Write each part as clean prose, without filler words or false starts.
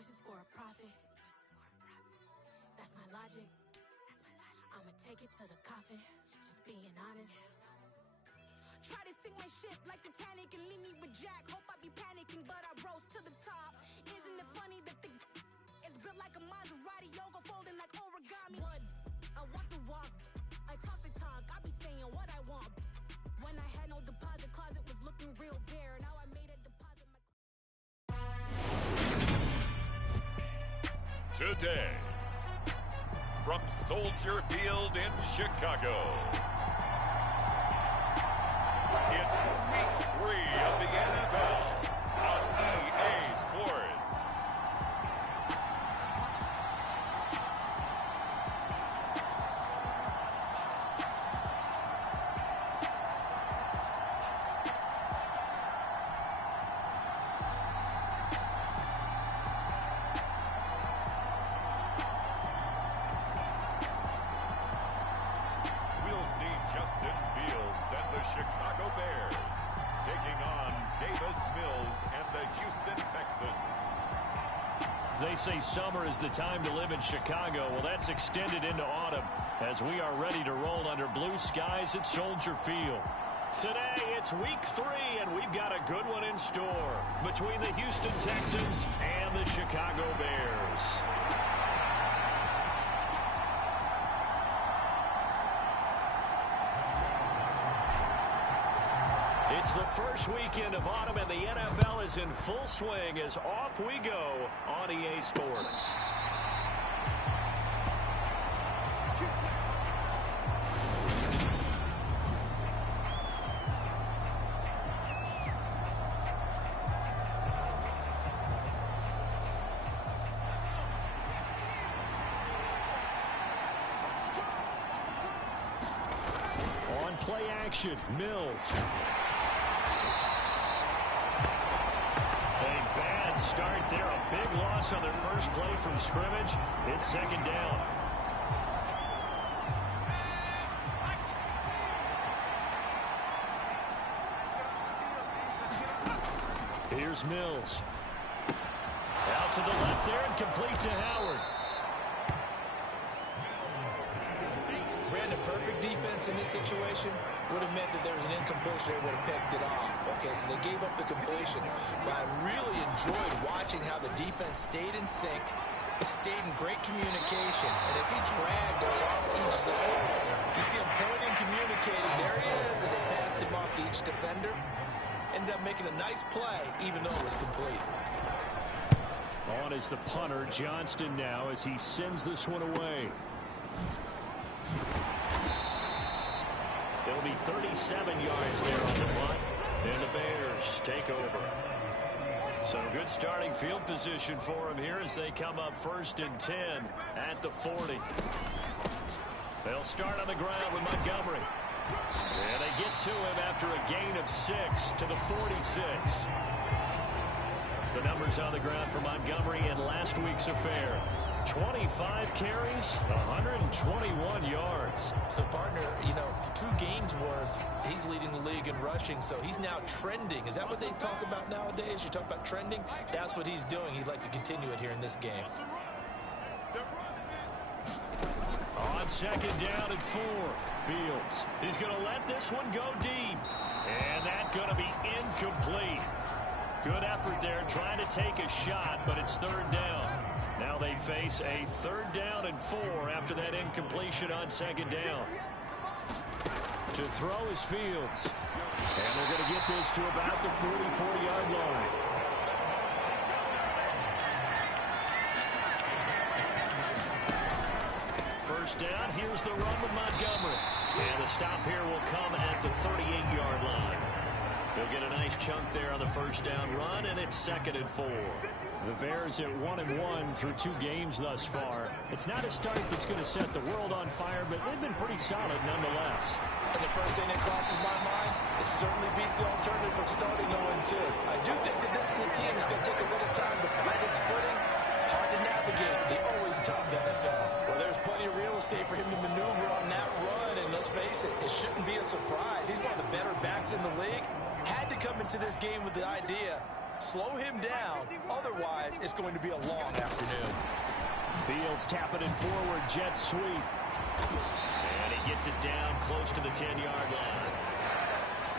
choices for a profit. That's my logic. I'ma take it to the coffin. Just being honest. Try to sink my ship like Titanic and leave me with Jack. Hope I be panicking, but I rose to the top. Isn't it funny that the is built like a Maserati, yoga folding like origami? What? I walk the walk, I talk the talk. I be saying what I want. When I had no deposit, closet was looking real bare. Now I made a deposit. Today, from Soldier Field in Chicago, it's week 3 of the NFL on EA Sports. Chicago Bears taking on Davis Mills and the Houston Texans. They say summer is the time to live in Chicago. Well, that's extended into autumn as we are ready to roll under blue skies at Soldier Field. Today, it's week 3, and we've got a good one in store between the Houston Texans and the Chicago Bears. It's the first weekend of autumn, and the NFL is in full swing as off we go on EA Sports. On play action, Mills. Start there, a big loss on their first play from scrimmage. It's second down. Here's Mills. Out to the left there and complete to Howard. Brandon, perfect defense in this situation would have meant that there was an incompletion. They would have picked it off. Okay, so they gave up the completion. But I really enjoyed watching how the defense stayed in sync, stayed in great communication. And as he dragged across each zone, you see him pointing, communicating. There he is, and they passed him off to each defender. Ended up making a nice play, even though it was complete. On is the punter, Johnston, now as he sends this one away. It'll be 37 yards there on the punt, and the Bears take over. So good starting field position for them here as they come up 1st and 10 at the 40. They'll start on the ground with Montgomery. And they get to him after a gain of 6 to the 46. The numbers on the ground for Montgomery in last week's affair. 25 carries, 121 yards. So, partner, you know, 2 games worth, he's leading the league in rushing, so he's now trending. Is that what they talk about nowadays? You talk about trending? That's what he's doing. He'd like to continue it here in this game. On second down at 4, Fields. He's going to let this one go deep. And that's going to be incomplete. Good effort there trying to take a shot, but it's 3rd down. Now they face a 3rd down and 4 after that incompletion on second down. To throw is Fields. And they're going to get this to about the 44-yard line. First down, here's the run with Montgomery. And the stop here will come at the 38-yard line. They'll get a nice chunk there on the first down run, and it's 2nd and 4. The Bears at 1-1 through 2 games thus far. It's not a start that's going to set the world on fire, but they've been pretty solid nonetheless. And the first thing that crosses my mind, it certainly beats the alternative of starting 0-2. I do think that this is a team that's going to take a little time to find its footing. Hard to navigate the always tough NFL. Well, there's plenty of real estate for him to maneuver on that run, and let's face it, it shouldn't be a surprise. He's one of the better backs in the league. Had to come into this game with the idea Slow him down. Otherwise, it's going to be a long afternoon. Fields tapping it forward, jet sweep. And he gets it down close to the 10-yard line.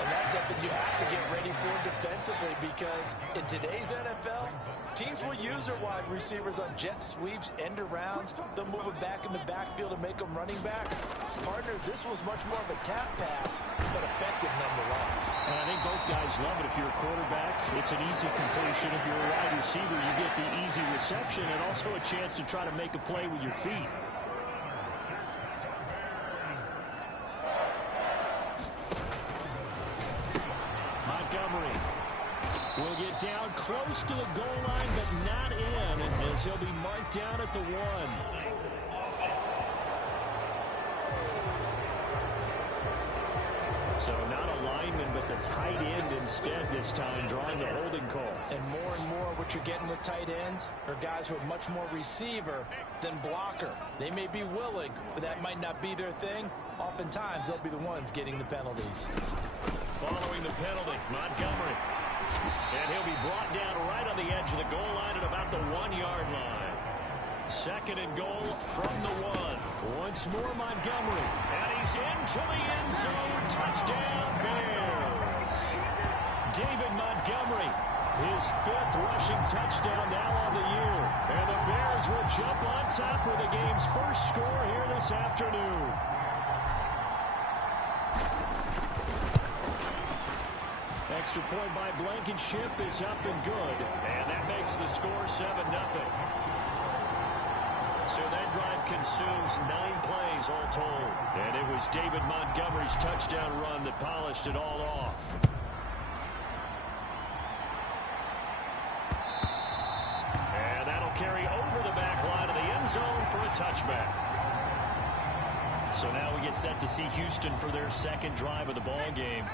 And that's something you have to get ready for defensively, because in today's NFL, teams will use their wide receivers on jet sweeps, end arounds. They'll move them back in the backfield and make them running backs. Partner, this was much more of a tap pass, but effective nonetheless. And I think both guys love it. If you're a quarterback, it's an easy completion. If you're a wide receiver, you get the easy reception and also a chance to try to make a play with your feet. Montgomery will get down close to the goal line, but not in, as he'll be marked down at the 1. So not a lineman, but the tight end instead this time, drawing the holding call. And more what you're getting with tight ends are guys who are much more receiver than blocker. They may be willing, but that might not be their thing. Oftentimes, they'll be the ones getting the penalties. Following the penalty, Montgomery. And he'll be brought down right on the edge of the goal line at about the 1-yard line. Second and goal from the 1. Once more, Montgomery. And he's into the end zone. Touchdown, Bears. David Montgomery, his 5th rushing touchdown now on the year. And the Bears will jump on top with the game's first score here this afternoon. Extra point by Blankenship is up and good. And that makes the score 7-0. So that drive consumes 9 plays all told. And it was David Montgomery's touchdown run that polished it all off. And that'll carry over the back line of the end zone for a touchback. So now we get set to see Houston for their second drive of the ball game.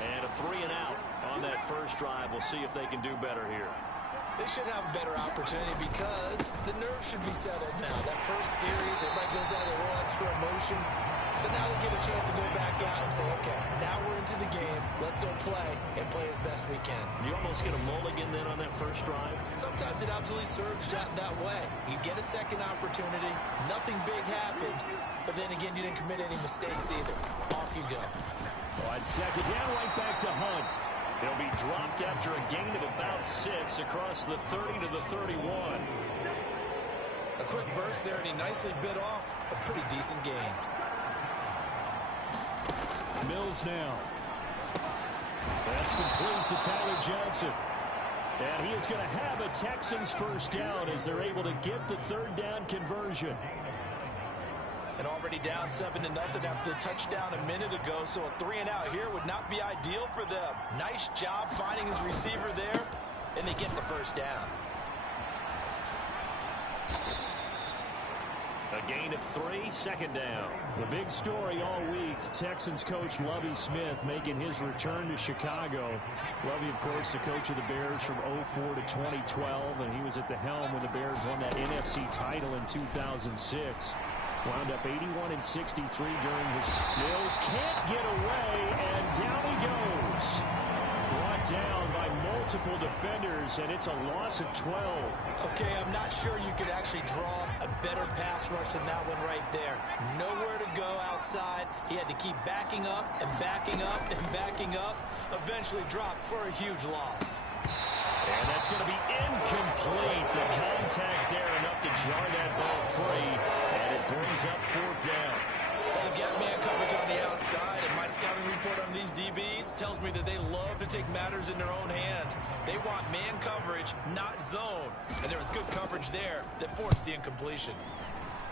And a 3-and-out on that first drive. We'll see if they can do better here. They should have a better opportunity because the nerves should be settled now. That first series, everybody goes out with a little extra emotion. So now they'll get a chance to go back out and say, okay, now we're into the game. Let's go play and play as best we can. You almost get a mulligan then on that first drive? Sometimes it absolutely serves that way. You get a second opportunity. Nothing big happened. But then again, you didn't commit any mistakes either. Off you go. On second down, right back to Hunt. He'll be dropped after a gain of about 6 across the 30 to the 31. A quick burst there, and he nicely bit off a pretty decent gain. Mills now. That's complete to Tyler Johnson. And he is going to have a Texans first down as they're able to get the third down conversion. And already down 7-0 after the touchdown a minute ago, so a 3-and-out here would not be ideal for them. Nice job finding his receiver there, and they get the first down. A gain of 3, second down. The big story all week, Texans coach Lovie Smith making his return to Chicago. Lovie, of course, the coach of the Bears from 2004 to 2012, and he was at the helm when the Bears won that NFC title in 2006. Wound up 81-63 during his... Mills can't get away, and down he goes. Brought down by multiple defenders, and it's a loss of 12. Okay, I'm not sure you could actually draw a better pass rush than that one right there. Nowhere to go outside. He had to keep backing up and backing up and backing up. Eventually dropped for a huge loss. And that's going to be incomplete. The contact there enough to jar that ball free. And it brings up 4th down. Well, they've got man coverage on the outside, and my scouting report on these DBs tells me that they love to take matters in their own hands. They want man coverage, not zone. And there was good coverage there that forced the incompletion.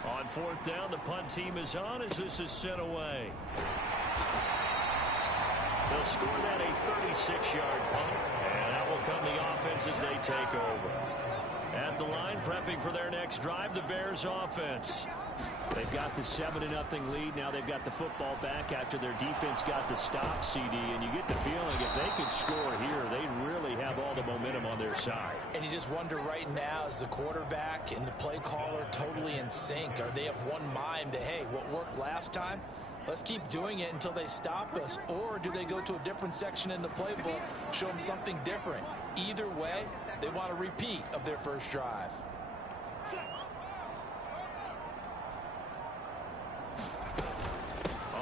On 4th down, the punt team is on as this is sent away. They'll score that a 36-yard punt, and that will come the offense as they take over. At the line, prepping for their next drive, the Bears offense. They've got the 7-0 lead. Now they've got the football back after their defense got the stop, CD, and you get the feeling if they could score here, they'd really have all the momentum on their side. And you just wonder right now, is the quarterback and the play caller totally in sync? Are they of one mind that, hey, what worked last time, let's keep doing it until they stop us, or do they go to a different section in the playbook, show them something different? Either way, they want a repeat of their first drive.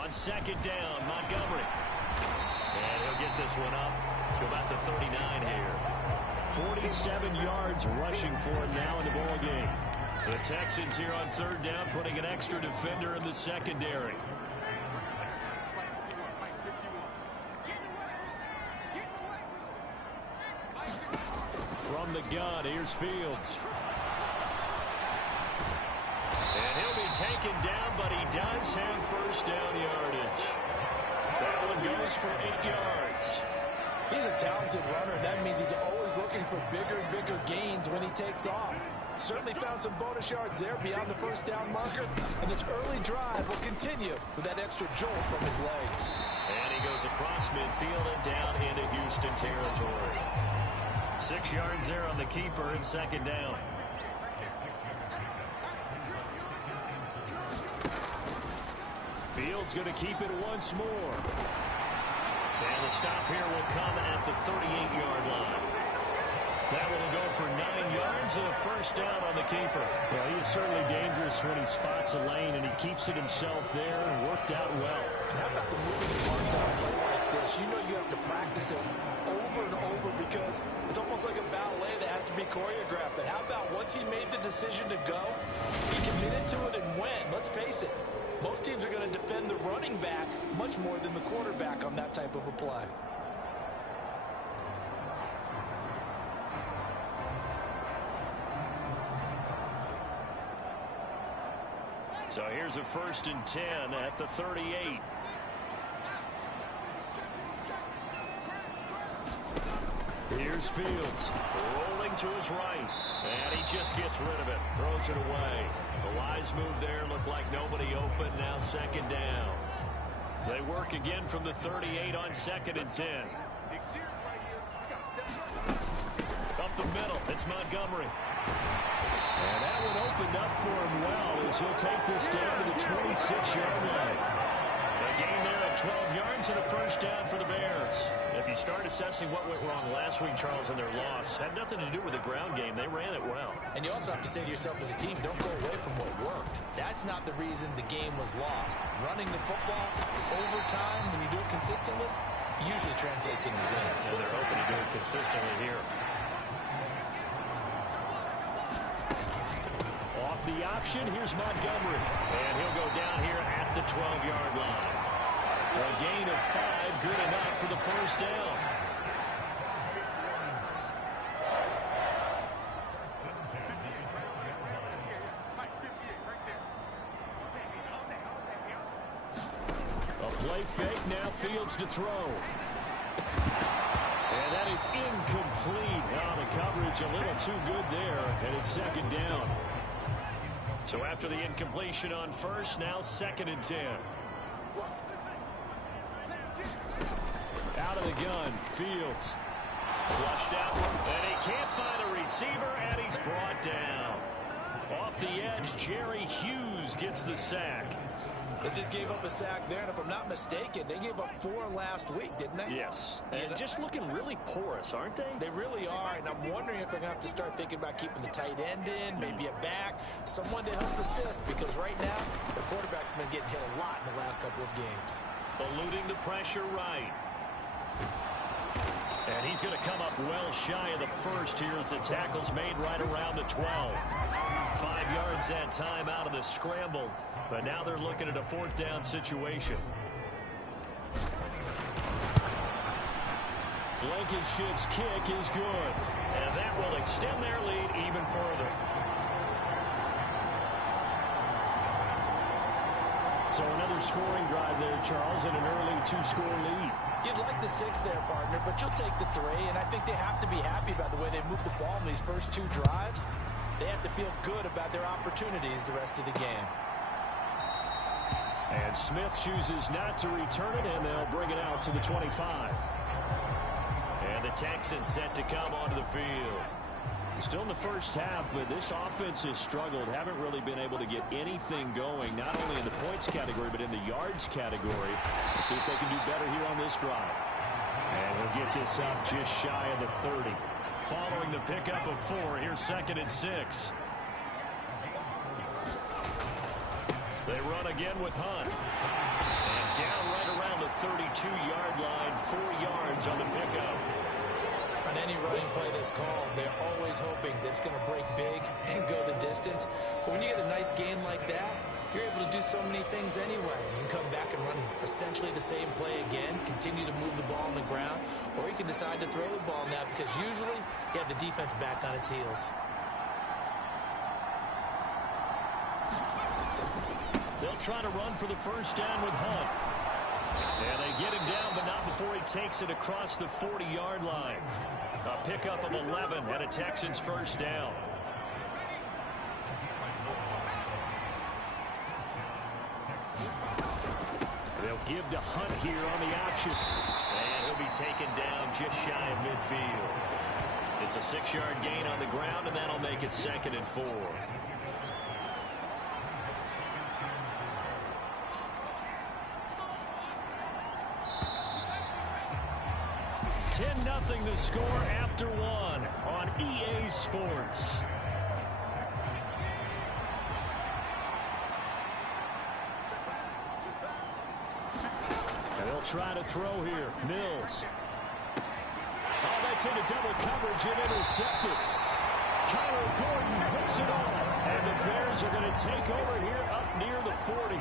On second down, Montgomery. And he'll get this one up to about the 39 here. 47 yards rushing for him now in the ball game. The Texans here on third down, putting an extra defender in the secondary. From the gun, here's Fields. And he'll be taken down, but he does have first down yardage. That one goes for 8 yards. He's a talented runner, and that means he's always looking for bigger and bigger gains when he takes off. Certainly found some bonus yards there beyond the first down marker, and this early drive will continue with that extra jolt from his legs. And he goes across midfield and down into Houston territory. 6 yards there on the keeper in second down. Fields going to keep it once more. And the stop here will come at the 38-yard line. That will go for 9 yards and a first down on the keeper. Well, he is certainly dangerous when he spots a lane, and he keeps it himself there and worked out well. And how about the moving parts on a play like this? You know you have to practice it over and over because it's almost like a ballet that has to be choreographed. But how about once he made the decision to go, he committed to it and went. Let's face it, most teams are going to defend the running back much more than the quarterback on that type of a play. So here's a 1st and 10 at the 38. Here's Fields rolling to his right, and he just gets rid of it, throws it away. The wise move there, looked like nobody open. Now second down. They work again from the 38 on 2nd and 10. Up the middle, it's Montgomery. And that one opened up for him well as he'll take this down to the 26-yard line. A gain there of 12 yards and a first down for the Bears. If you start assessing what went wrong last week, Charles, in their loss, had nothing to do with the ground game. They ran it well. And you also have to say to yourself as a team, don't go away from what worked. That's not the reason the game was lost. Running the football over time, when you do it consistently, usually translates into wins. And they're hoping to do it consistently here. Off the option, here's Montgomery. And he'll go down here at the 12-yard line. A gain of 5, good enough for the first down. A play fake, now Fields to throw. And that is incomplete. Oh, the coverage a little too good there, and it's second down. So after the incompletion on first, now 2nd and 10. Out of the gun, Fields. Flushed out, and he can't find a receiver, and he's brought down. Off the edge, Jerry Hughes gets the sack. They just gave up a sack there, and if I'm not mistaken, they gave up 4 last week, didn't they? Yes, and just looking really porous, aren't they? They really are, and I'm wondering if they're going to have to start thinking about keeping the tight end in, maybe a back, someone to help assist, because right now, the quarterback's been getting hit a lot in the last couple of games. Eluding the pressure right. And he's going to come up well shy of the first here as the tackle's made right around the 12. 5 yards that time out of the scramble. But now they're looking at a 4th down situation. Blankenship's kick is good. And that will extend their lead even further. So another scoring drive there, Charles, and an early 2-score lead. You'd like the 6 there, partner, but you'll take the 3, and I think they have to be happy about the way they moved the ball in these first 2 drives. They have to feel good about their opportunities the rest of the game. And Smith chooses not to return it, and they'll bring it out to the 25. And the Texans set to come onto the field. Still in the first half, but this offense has struggled. Haven't really been able to get anything going, not only in the points category, but in the yards category. We'll see if they can do better here on this drive. And we'll get this up just shy of the 30. Following the pickup of 4, here's 2nd and 6. They run again with Hunt. And down right around the 32-yard line, 4 yards on the pickup. On any running play that's called, they're always hoping that it's going to break big and go the distance. But when you get a nice gain like that, you're able to do so many things anyway. You can come back and run essentially the same play again, continue to move the ball on the ground, or you can decide to throw the ball now because usually you have the defense back on its heels. They'll try to run for the first down with Hunt. And they get him down, but not before he takes it across the 40-yard line. A pickup of 11 and a Texans first down. They'll give to Hunt here on the option. And he'll be taken down just shy of midfield. It's a 6-yard gain on the ground, and that'll make it 2nd and 4. 10-0 the score after 1 on EA Sports. And they'll try to throw here. Mills. Oh, that's into double coverage and intercepted. Kyler Gordon puts it on. And the Bears are going to take over here up near the 40.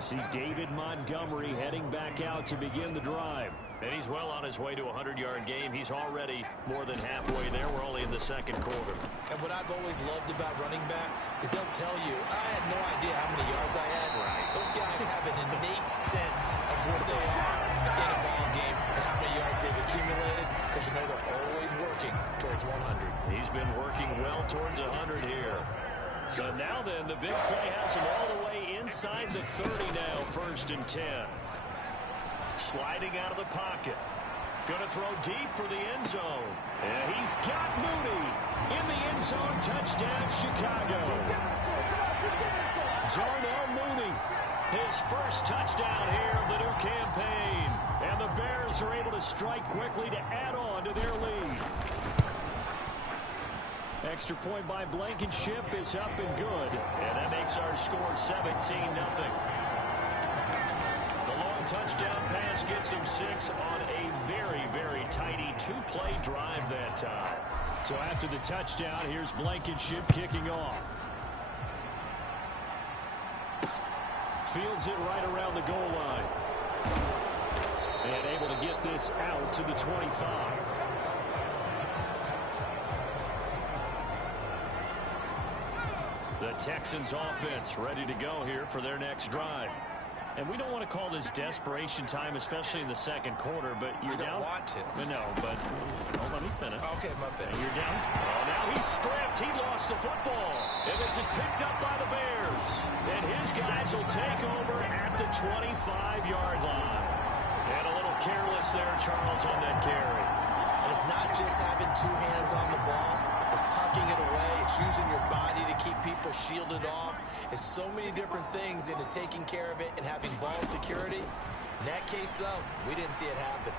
See David Montgomery heading back out to begin the drive. And he's well on his way to a 100-yard game. He's already more than halfway there. We're only in the second quarter. And what I've always loved about running backs is they'll tell you, I had no idea how many yards I had. Right. Those guys have an innate sense of where they are in a ball game and how many yards they've accumulated because you know they're always working towards 100. He's been working well towards 100 here. So now then, the big play has him all the way inside the 30 now, 1st and 10. Sliding out of the pocket. Going to throw deep for the end zone. And he's got Mooney in the end zone. Touchdown, Chicago. Darnell Mooney, his first touchdown here of the new campaign. And the Bears are able to strike quickly to add on to their lead. Extra point by Blankenship is up and good. And that makes our score 17-0. The long touchdown pass gets him 6 on a very, very tidy 2-play drive that time. So after the touchdown, here's Blankenship kicking off. Fields it right around the goal line. And able to get this out to the 25. The Texans offense ready to go here for their next drive. And we don't want to call this desperation time, especially in the second quarter, but you're down. You don't want to. No, but let me finish. Okay, my bad. You're down. Oh, now he's stripped. He lost the football. And this is picked up by the Bears. And his guys will take over at the 25-yard line. And a little careless there, Charles, on that carry. And it's not just having two hands on the ball. It's tucking it away. It's using your body to keep people shielded off. It's so many different things into taking care of it and having ball security. In that case, though, we didn't see it happen.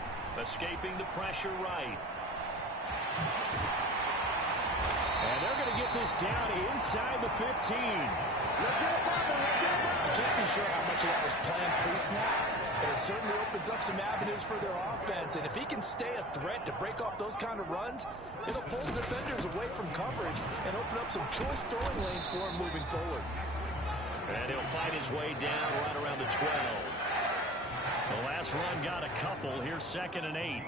Escaping the pressure right. And they're going to get this down inside the 15. I can't be sure how much of that was planned pre-snap, but it certainly opens up some avenues for their offense. And if he can stay a threat to break off those kind of runs, it'll pull defenders away from coverage and open up some choice throwing lanes for him moving forward. And he'll fight his way down right around the 12. The last run got a couple. Here's 2nd and 8.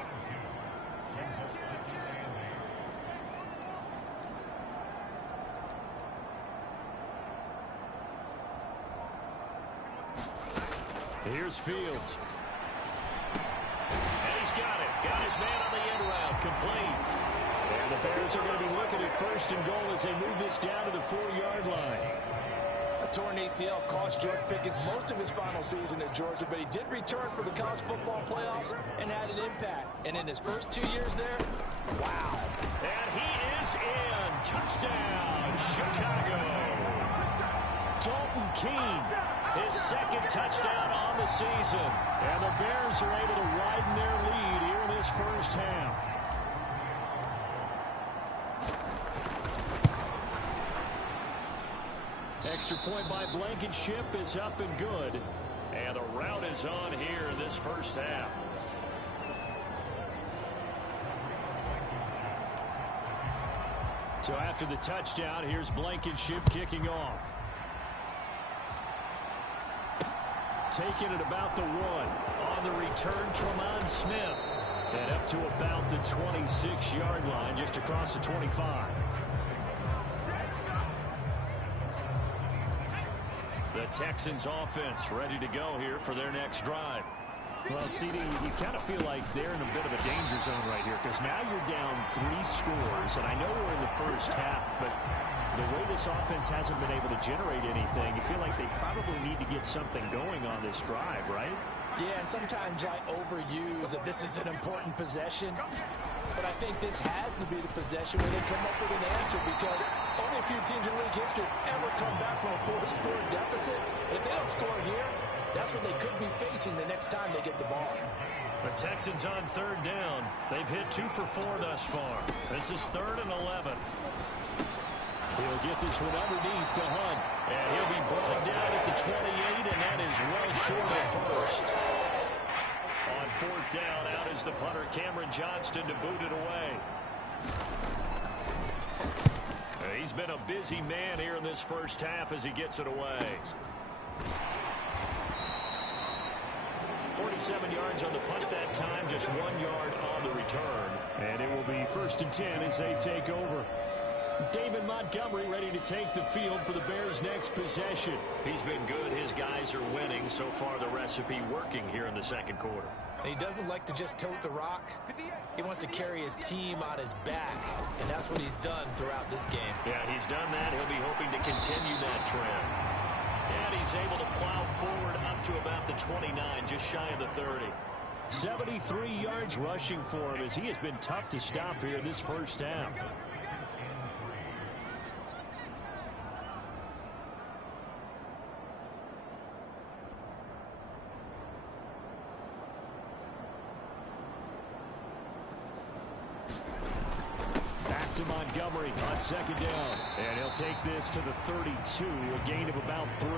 Here's Fields. And he's got it. Got his man on the end route. Complete. And the Bears are going to be looking at 1st and goal as they move this down to the 4-yard line. A torn ACL cost George Pickens most of his final season at Georgia, but he did return for the college football playoffs and had an impact. And in his first 2 years there, wow. And he is in. Touchdown, Chicago. Dalton Keene, his 2nd touchdown on the season. And the Bears are able to widen their lead here in this first half. Extra point by Blankenship is up and good. And the route is on here in this first half. So after the touchdown, here's Blankenship kicking off. Taking it about the 1. On the return, Tremont Smith. And up to about the 26-yard line, just across the 25. The Texans offense ready to go here for their next drive. Well, CD, you kind of feel like they're in a bit of a danger zone right here because now you're down 3 scores, and I know we're in the first half, but the way this offense hasn't been able to generate anything, you feel like they probably need to get something going on this drive, right? Yeah, and sometimes I overuse that this is an important possession, but I think this has to be the possession where they come up with an answer because only a few teams in league history have ever come back from a 4-score deficit. If they don't score here, that's what they could be facing the next time they get the ball. The Texans on 3rd down. They've hit 2 for 4 thus far. This is 3rd and 11. He'll get this one underneath to Hunt. And he'll be brought down at the 28, and that is well short of first. On 4th down, out is the punter, Cameron Johnston, to boot it away. He's been a busy man here in this first half as he gets it away. 47 yards on the punt that time, just 1 yard on the return. And it will be 1st and 10 as they take over. David Montgomery ready to take the field for the Bears' next possession. He's been good. His guys are winning. So far, the recipe working here in the second quarter. He doesn't like to just tote the rock. He wants to carry his team on his back, and that's what he's done throughout this game. Yeah, he's done that. He'll be hoping to continue that trend. And he's able to plow forward up to about the 29, just shy of the 30. 73 yards rushing for him as he has been tough to stop here in this first half. Back to Montgomery on 2nd down. And he'll take this to the 32, a gain of about 3.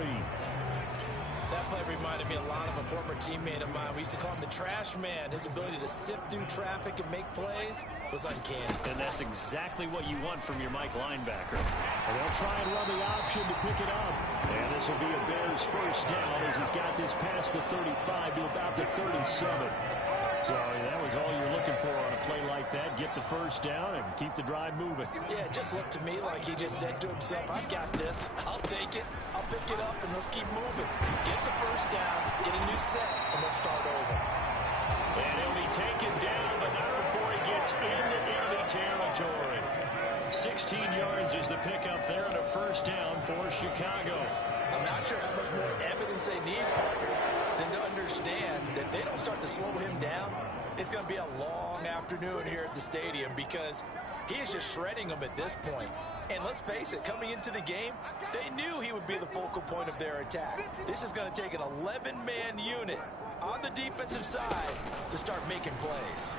That play reminded me a lot of a former teammate of mine. We used to call him the trash man. His ability to sift through traffic and make plays was uncanny. And that's exactly what you want from your Mike linebacker. And they'll try and run the option to pick it up. And this will be a Bears 1st down as he's got this past the 35 to about the 37. So that was all you're looking for on a play like that. Get the 1st down and keep the drive moving. Yeah, it just looked to me like he just said to himself, I've got this. I'll take it. I'll pick it up and let's keep moving. Get the first down, get a new set, and let's start over. And he'll be taken down, but not before he gets into enemy territory. 16 yards is the pickup there and a first down for Chicago. I'm not sure how much more evidence they need, Parker, than to understand that if they don't start to slow him down, it's going to be a long afternoon here at the stadium because he is just shredding them at this point. And let's face it, coming into the game, they knew he would be the focal point of their attack. This is going to take an 11-man unit on the defensive side to start making plays.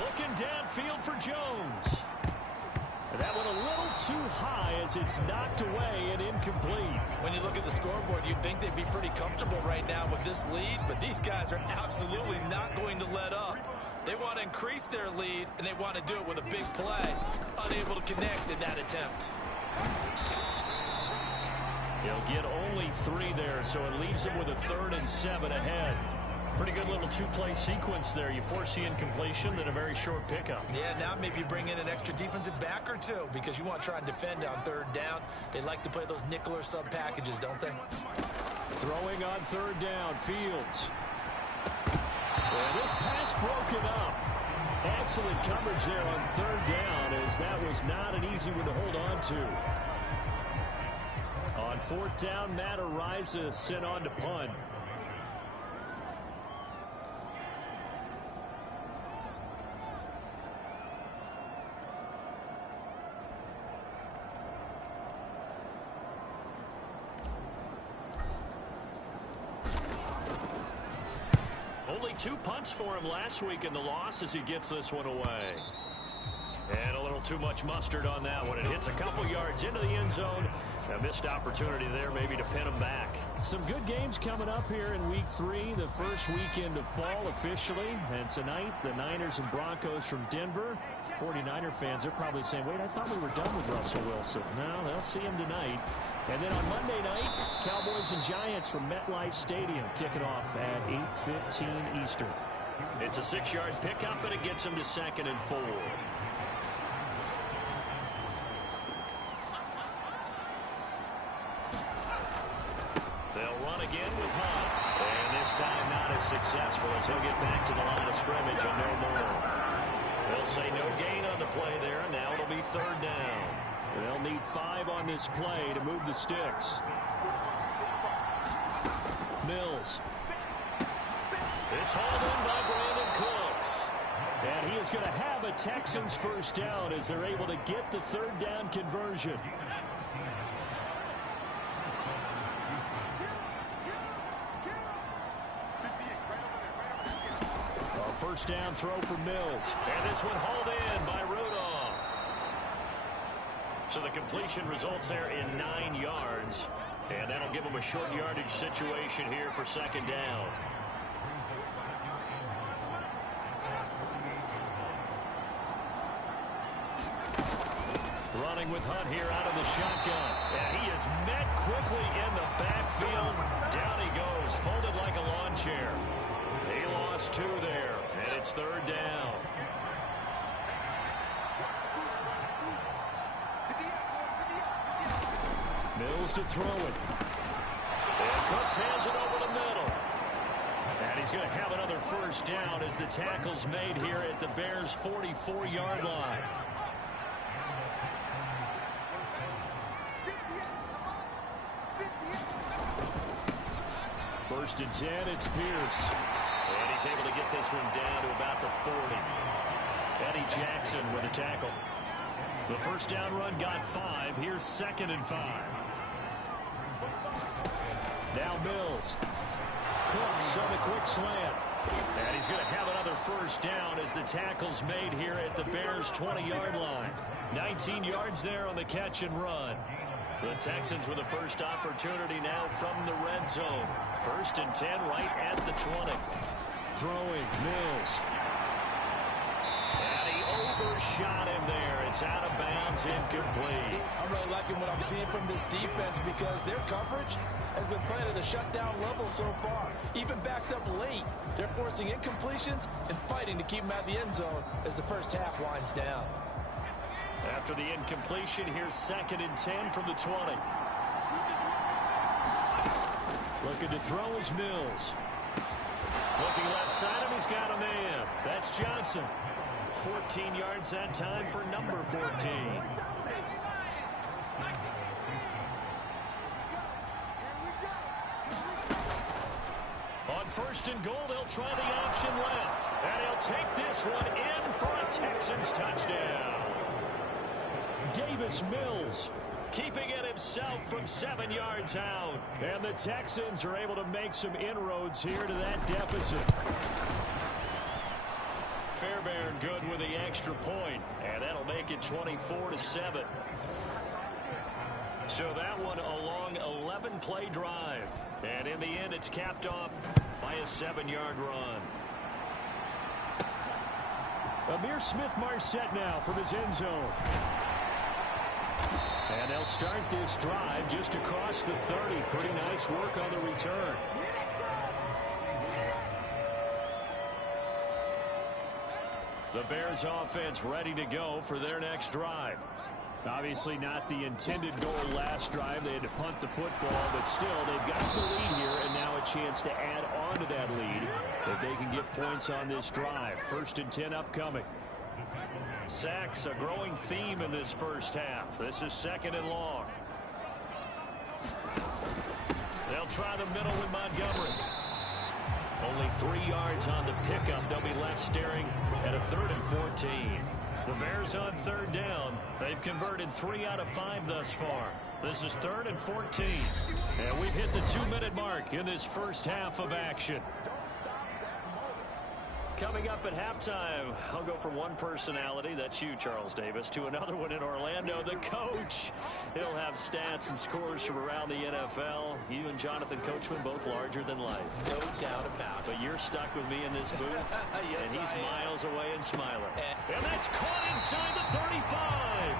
Looking downfield for Jones. That one a little too high as it's knocked away and incomplete. When you look at the scoreboard, you'd think they'd be pretty comfortable right now with this lead, but these guys are absolutely not going to let up. They want to increase their lead, and they want to do it with a big play. Unable to connect in that attempt. He'll get only 3 there, so it leaves him with a 3rd and 7 ahead. Pretty good little 2-play sequence there. You force the incompletion, then a very short pickup. Yeah, now maybe you bring in an extra defensive back or two because you want to try and defend on 3rd down. They like to play those nickel or sub packages, don't they? Throwing on 3rd down, Fields. And this pass broken up. Excellent coverage there on 3rd down as that was not an easy one to hold on to. On 4th down, Matt Ariza sent on to punt. Only 2 punts for him last week in the loss as he gets this one away. And a little too much mustard on that one. It hits a couple yards into the end zone. A missed opportunity there maybe to pin him back. Some good games coming up here in Week 3, the first weekend of fall officially. And tonight, the Niners and Broncos from Denver. 49er fans are probably saying, wait, I thought we were done with Russell Wilson. No, they'll see him tonight. And then on Monday night, Cowboys and Giants from MetLife Stadium kicking off at 8:15 Eastern. It's a 6-yard pickup, and it gets him to 2nd and 4. They'll run again with Hunt. And this time not as successful as he'll get back to the line of scrimmage and no more. They'll say no gain on the play there. Now it'll be 3rd down. They'll need 5 on this play to move the sticks. Mills. It's hauled in by Brandon Cooks. And he is going to have a Texans first down as they're able to get the 3rd down conversion. First down throw for Mills. And this one hauled in by Rudolph. So the completion results there in 9 yards. And that'll give them a short yardage situation here for 2nd down. Running with Hunt here out of the shotgun. And he is met quickly in the backfield. Down he goes, folded like a lawn chair. He lost 2 there. And it's 3rd down. Mills to throw it. And Cooks hands it over the middle. And he's going to have another first down as the tackle's made here at the Bears' 44-yard line. First and 10, it's Pierce. And he's able to get this one down to about the 40. Eddie Jackson with a tackle. The first down run got 5. Here's 2nd and 5. Now Mills. Cooks on a quick slant. And he's going to have another first down as the tackle's made here at the Bears' 20-yard line. 19 yards there on the catch and run. The Texans with the first opportunity now from the red zone. 1st and 10 right at the 20. Throwing, Mills. And he overshot him there. It's out of bounds, incomplete. I'm really liking what I'm seeing from this defense because their coverage has been playing at a shutdown level so far. Even backed up late, they're forcing incompletions and fighting to keep them out of the end zone as the first half winds down. After the incompletion, here's 2nd and 10 from the 20. Looking to throw is Mills. Looking left side him, he's got a man. That's Johnson. 14 yards that time for number 14. On first and goal, they'll try the option left. And he'll take this one in for a Texans touchdown. Davis Mills keeping it himself from 7 yards out. And the Texans are able to make some inroads here to that deficit. Fairbairn good with the extra point, and that'll make it 24-7. So that one a long 11-play drive. And in the end, it's capped off by a 7-yard run. Amir Smith-Marset now from his end zone. And they'll start this drive just across the 30. Pretty nice work on the return. The Bears offense ready to go for their next drive. Obviously not the intended goal last drive. They had to punt the football, but still they've got the lead here and now a chance to add on to that lead if they can get points on this drive. 1st and 10 upcoming. Sacks, a growing theme in this first half. This is 2nd and long. They'll try the middle with Montgomery. Only 3 yards on the pickup. They'll be left staring at a 3rd and 14. The Bears on 3rd down. They've converted 3 out of 5 thus far. This is 3rd and 14. And we've hit the 2-minute mark in this first half of action. Coming up at halftime, I'll go from one personality, that's you, Charles Davis, to another one in Orlando, the coach. He'll have stats and scores from around the NFL. You and Jonathan Coachman, both larger than life. No doubt about it. But you're stuck with me in this booth, yes, and he's miles away and smiling. And that's caught inside the 35.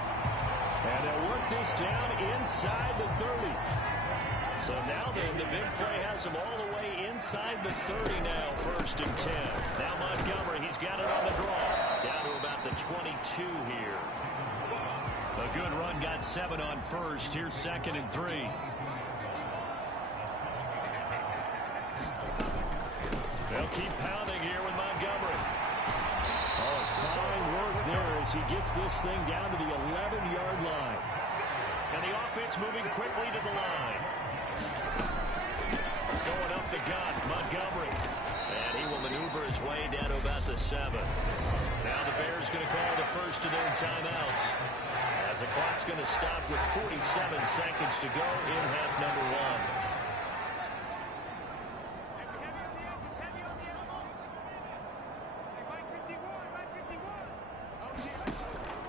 And they'll work this down inside the 30. So now then, the big play has him all the way inside the 30 now, 1st and 10. Now Montgomery, he's got it on the draw. Down to about the 22 here. A good run, got 7 on 1st. Here's 2nd and 3. They'll keep pounding here with Montgomery. Oh, fine work there as he gets this thing down to the 11-yard line. And the offense moving quickly to the line. Going up the gut, Montgomery. And he will maneuver his way down to about the 7. Now the Bears going to call the first of their timeouts. As the clock's going to stop with 47 seconds to go in half number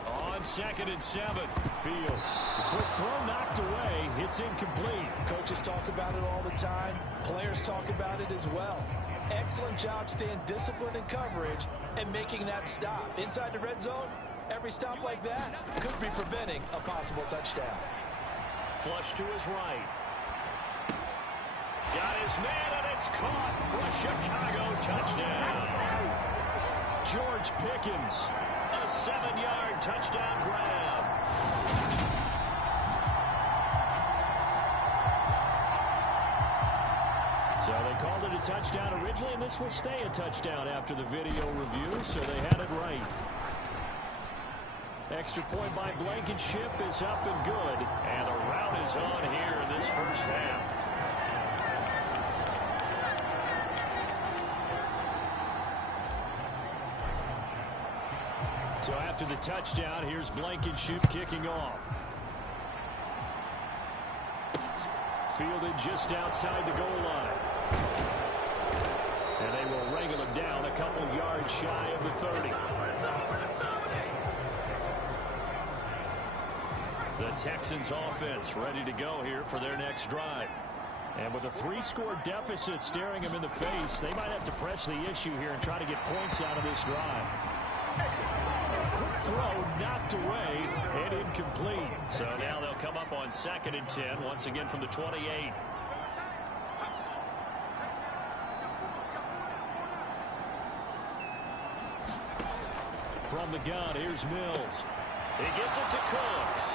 1. On 2nd and 7. Fields. The quick throw knocked away. It's incomplete. Coaches talk about it all the time. Players talk about it as well. Excellent job staying disciplined in coverage and making that stop. Inside the red zone, every stop like that could be preventing a possible touchdown. Flush to his right. Got his man, and it's caught for a Chicago touchdown. George Pickens. A 7-yard touchdown grab. So they called it a touchdown originally, and this will stay a touchdown after the video review, so they had it right. Extra point by Blankenship is up and good. And the route is on here in this first half. So after the touchdown, here's Blankenship kicking off. Fielded just outside the goal line. And they will wrangle him down a couple yards shy of the 30. The Texans offense ready to go here for their next drive. And with a 3-score deficit staring them in the face, they might have to press the issue here and try to get points out of this drive. Quick throw knocked away and incomplete. So now they'll come up on 2nd and 10 once again from the 28. From the gun, here's Mills. He gets it to Cooks.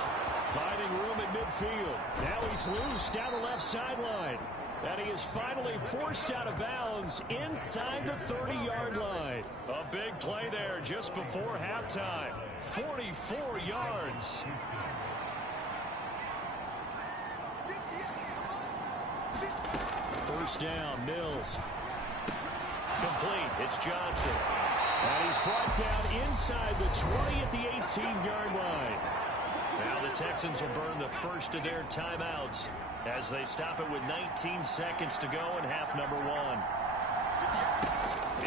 Finding room at midfield. Now he's loose down the left sideline. And he is finally forced out of bounds inside the 30-yard line. A big play there just before halftime. 44 yards. First down, Mills. Complete. It's Johnson. And he's brought down inside the 20 at the 18-yard line. Now the Texans will burn the first of their timeouts as they stop it with 19 seconds to go in half number one.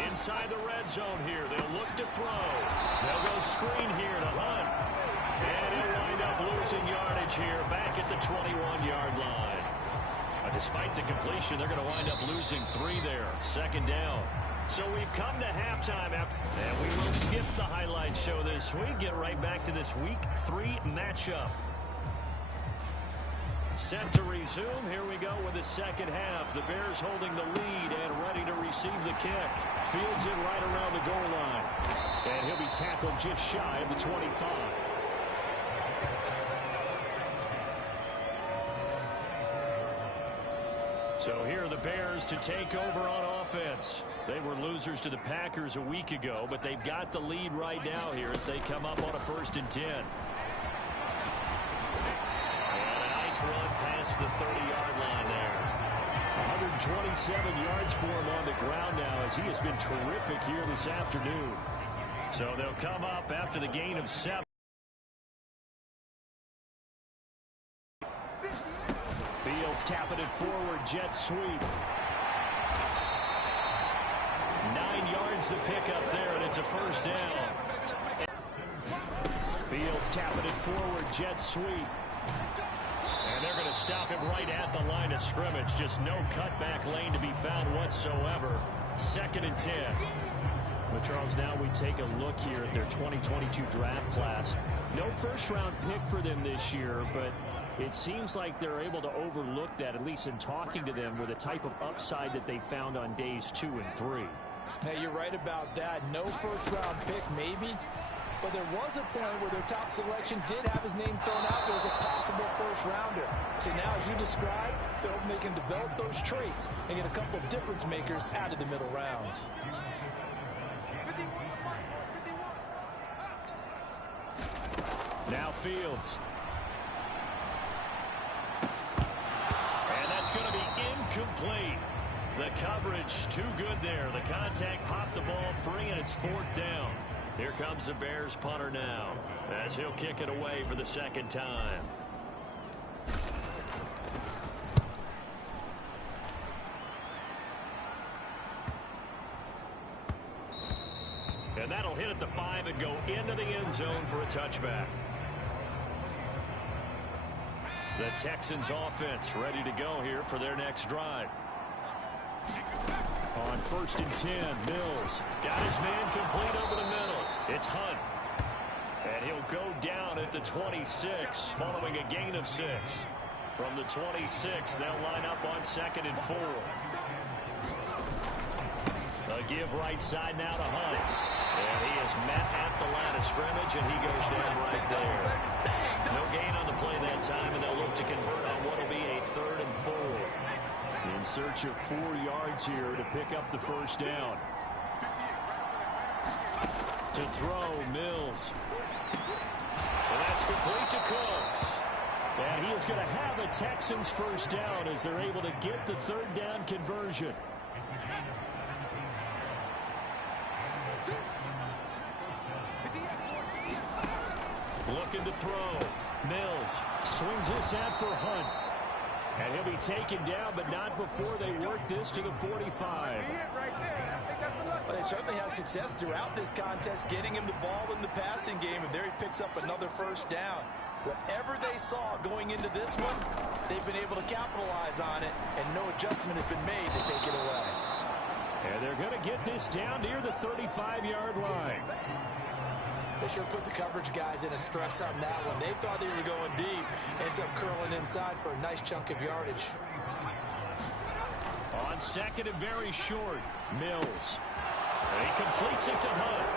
Inside the red zone here. They'll look to throw. They'll go screen here to Hunt. And he'll wind up losing yardage here back at the 21-yard line. Despite the completion, they're going to wind up losing 3 there. Second down. So we've come to halftime, and we will skip the highlight show this week. Get right back to this Week 3 matchup. Set to resume. Here we go with the second half. The Bears holding the lead and ready to receive the kick. Fields it right around the goal line. And he'll be tackled just shy of the 25. So here are the Bears to take over on offense. They were losers to the Packers a week ago, but they've got the lead right now here as they come up on a 1st and 10. And a nice run past the 30-yard line there. 127 yards for him on the ground now as he has been terrific here this afternoon. So they'll come up after the gain of 7. Fields tapping it forward, jet sweep. 9 yards to pick up there, and it's a first down. Fields tapping it forward, jet sweep. And they're going to stop it right at the line of scrimmage. Just no cutback lane to be found whatsoever. 2nd and 10. But Charles, now we take a look here at their 2022 draft class. No first-round pick for them this year, but it seems like they're able to overlook that, at least in talking to them, with the type of upside that they found on days 2 and 3. Hey, you're right about that. No first-round pick, maybe. But there was a point where their top selection did have his name thrown out there as a possible first-rounder. So now, as you described, they're hoping they can develop those traits and get a couple of difference makers out of the middle rounds. Now Fields. And that's going to be incomplete. The coverage too good there. The contact popped the ball free, and it's 4th down. Here comes the Bears punter now as he'll kick it away for the 2nd time. And that'll hit at the 5 and go into the end zone for a touchback. The Texans offense ready to go here for their next drive. On 1st and 10, Mills. Got his man complete over the middle. It's Hunt. And he'll go down at the 26 following a gain of 6. From the 26, they'll line up on 2nd and 4. A give right side now to Hunt. And he is met at the line of scrimmage, and he goes down right there. No gain on the play that time, and they'll look to convert on what will be a 3rd and 4. In search of 4 yards here to pick up the first down. To throw, Mills. And that's complete to Cooks. And he is going to have a Texans first down as they're able to get the 3rd down conversion. Looking to throw. Mills swings this out for Hunt. And he'll be taken down, but not before they work this to the 45. Well, they certainly had success throughout this contest, getting him the ball in the passing game, and there he picks up another first down. Whatever they saw going into this one, they've been able to capitalize on it, and no adjustment has been made to take it away. And they're going to get this down near the 35-yard line. They sure put the coverage guys in a stress on that one. They thought they were going deep. Ends up curling inside for a nice chunk of yardage. On 2nd and very short, Mills. And he completes it to Hunt.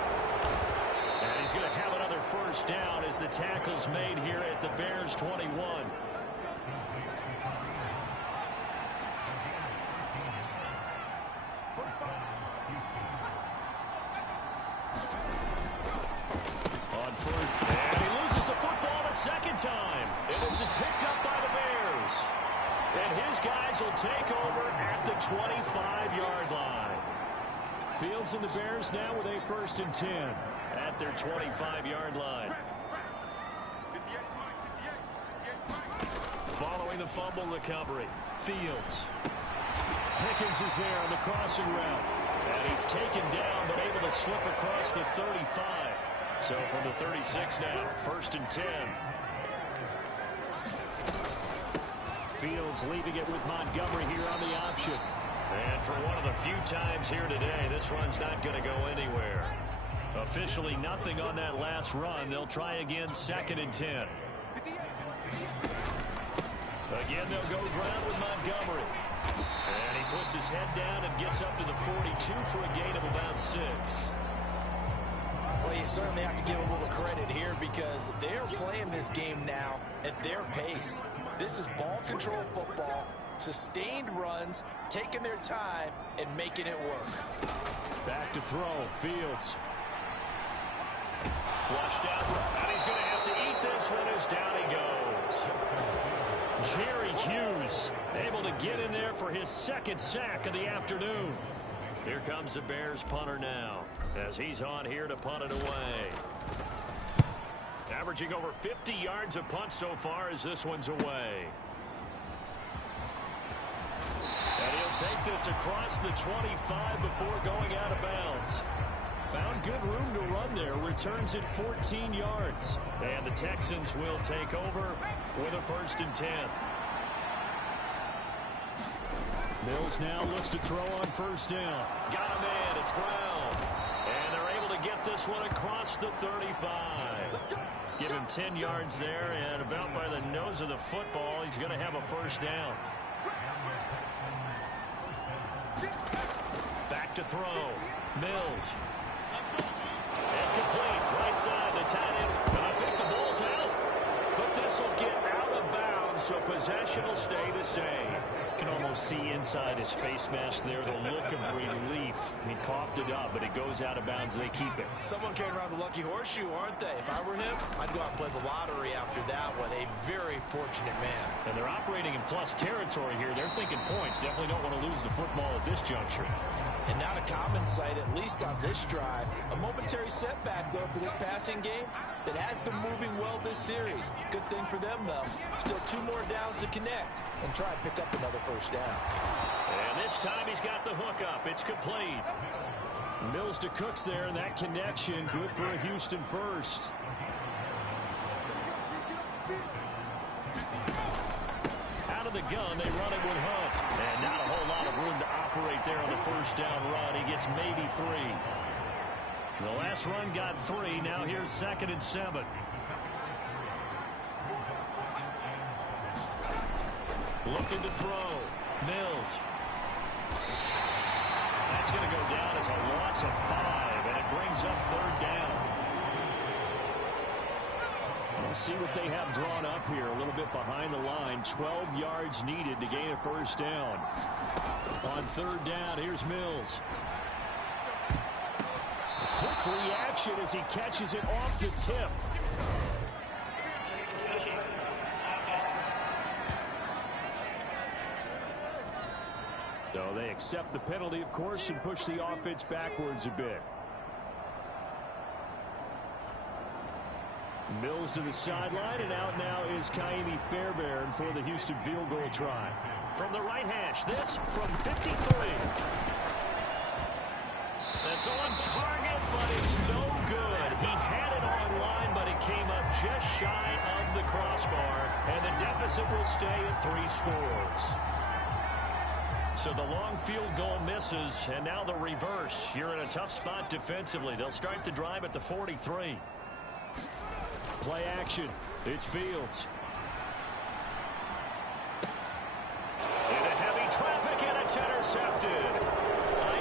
And he's going to have another first down as the tackle's made here at the Bears 21. This is picked up by the Bears. And his guys will take over at the 25-yard line. Fields and the Bears now with a 1st and 10 at their 25-yard line. Following the fumble recovery, Fields. Pickens is there on the crossing route. And he's taken down, but able to slip across the 35. So from the 36 now, 1st and 10. Fields leaving it with Montgomery here on the option. And for one of the few times here today, this run's not going to go anywhere. Officially nothing on that last run. They'll try again, 2nd and 10. Again, they'll go ground with Montgomery. And he puts his head down and gets up to the 42 for a gain of about 6. Well, you certainly have to give a little credit here because they're playing this game now at their pace. This is ball control football, sustained runs, taking their time, and making it work. Back to throw, Fields. Flushed out, and he's going to have to eat this one as down he goes. Jerry Hughes able to get in there for his 2nd sack of the afternoon. Here comes the Bears punter now as he's on here to punt it away. Averaging over 50 yards a punt so far as this one's away. And he'll take this across the 25 before going out of bounds. Found good room to run there. Returns it 14 yards. And the Texans will take over with a 1st and 10. Mills now looks to throw on 1st down. Got a man. It's Brown. And they're able to get this one across the 35. Give him 10 yards there, and about by the nose of the football, he's going to have a 1st down. Back to throw. Mills. Incomplete. Right side, the tight end. And I think the ball's out. But this will get out of bounds, so possession will stay the same. Can almost see inside his face mask there the look of relief. He coughed it up, but it goes out of bounds. They keep it. Someone came around the lucky horseshoe, aren't they? If I were him, I'd go out and play the lottery after that one. A very fortunate man. And they're operating in plus territory here. They're thinking points. Definitely don't want to lose the football at this juncture. And not a common sight, at least on this drive. A momentary setback, though, for this passing game that has been moving well this series. Good thing for them, though. Still 2 more downs to connect and try and pick up another 1st down. And this time he's got the hook up. It's complete. Mills to Cooks there, and that connection good for a Houston 1st. Out of the gun, they run it with Hunt. And not a whole lot of room to operate there on the 1st down run. He gets maybe 3. The last run got 3. Now here's 2nd and 7. Looking to throw. Mills. That's going to go down as a loss of 5, and it brings up 3rd down. We'll see what they have drawn up here. A little bit behind the line. 12 yards needed to gain a 1st down. On 3rd down, here's Mills. Quick reaction as he catches it off the tip. So they accept the penalty, of course, and push the offense backwards a bit. Mills to the sideline, and out now is Kaimi Fairbairn for the Houston field goal try. From the right hash, this from 53. That's on target, but it's no good. He had it on line, but it came up just shy of the crossbar, and the deficit will stay at 3 scores. So the long field goal misses, and now the reverse. You're in a tough spot defensively. They'll start the drive at the 43. Play action. It's Fields. Into heavy traffic, and it's intercepted.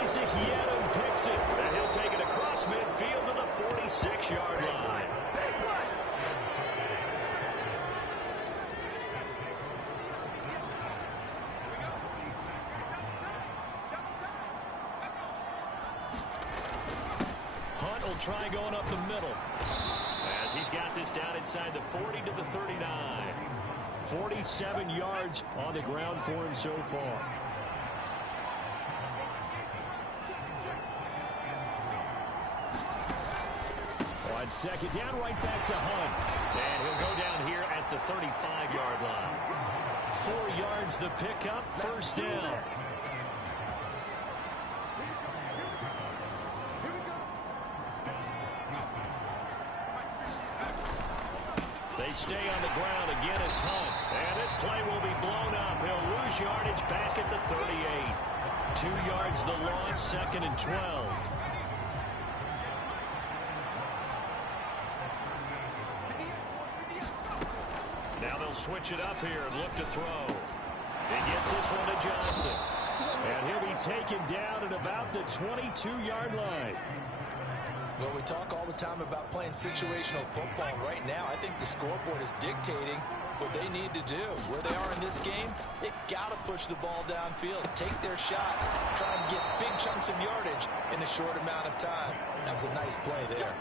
Isaac Yedem picks it, and he'll take it across midfield to the 46-yard line. Hunt will try going up the middle as he's got this down inside the 40 to the 39. 47 yards on the ground for him so far. On second down, right back to Hunt. And he'll go down here at the 35-yard line. 4 yards the pickup, first down. They stay on the ground. Again, it's Hunt. And this play will be blown up. He'll lose yardage back at the 38. 2 yards the loss, second and 12. Now they'll switch it up here and look to throw. He gets this one to Johnson. And he'll be taken down at about the 22-yard line. Well, we talk all the time about playing situational football. Right now, I think the scoreboard is dictating what they need to do. Where they are in this game, they've got to push the ball downfield, take their shots, try and get big chunks of yardage in a short amount of time. That was a nice play there.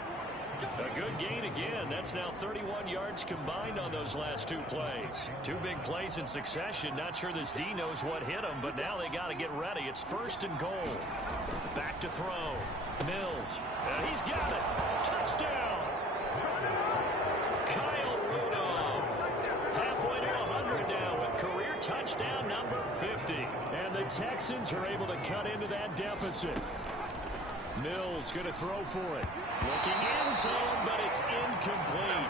A good gain again. That's now 31 yards combined on those last 2 plays. 2 big plays in succession. Not sure this D knows what hit him, but now they got to get ready. It's first and goal. Back to throw. Mills. And he's got it. Touchdown. Kyle Rudolph. Halfway to 100 now with career touchdown number 50. And the Texans are able to cut into that deficit. Mills going to throw for it. Looking end zone, but it's incomplete.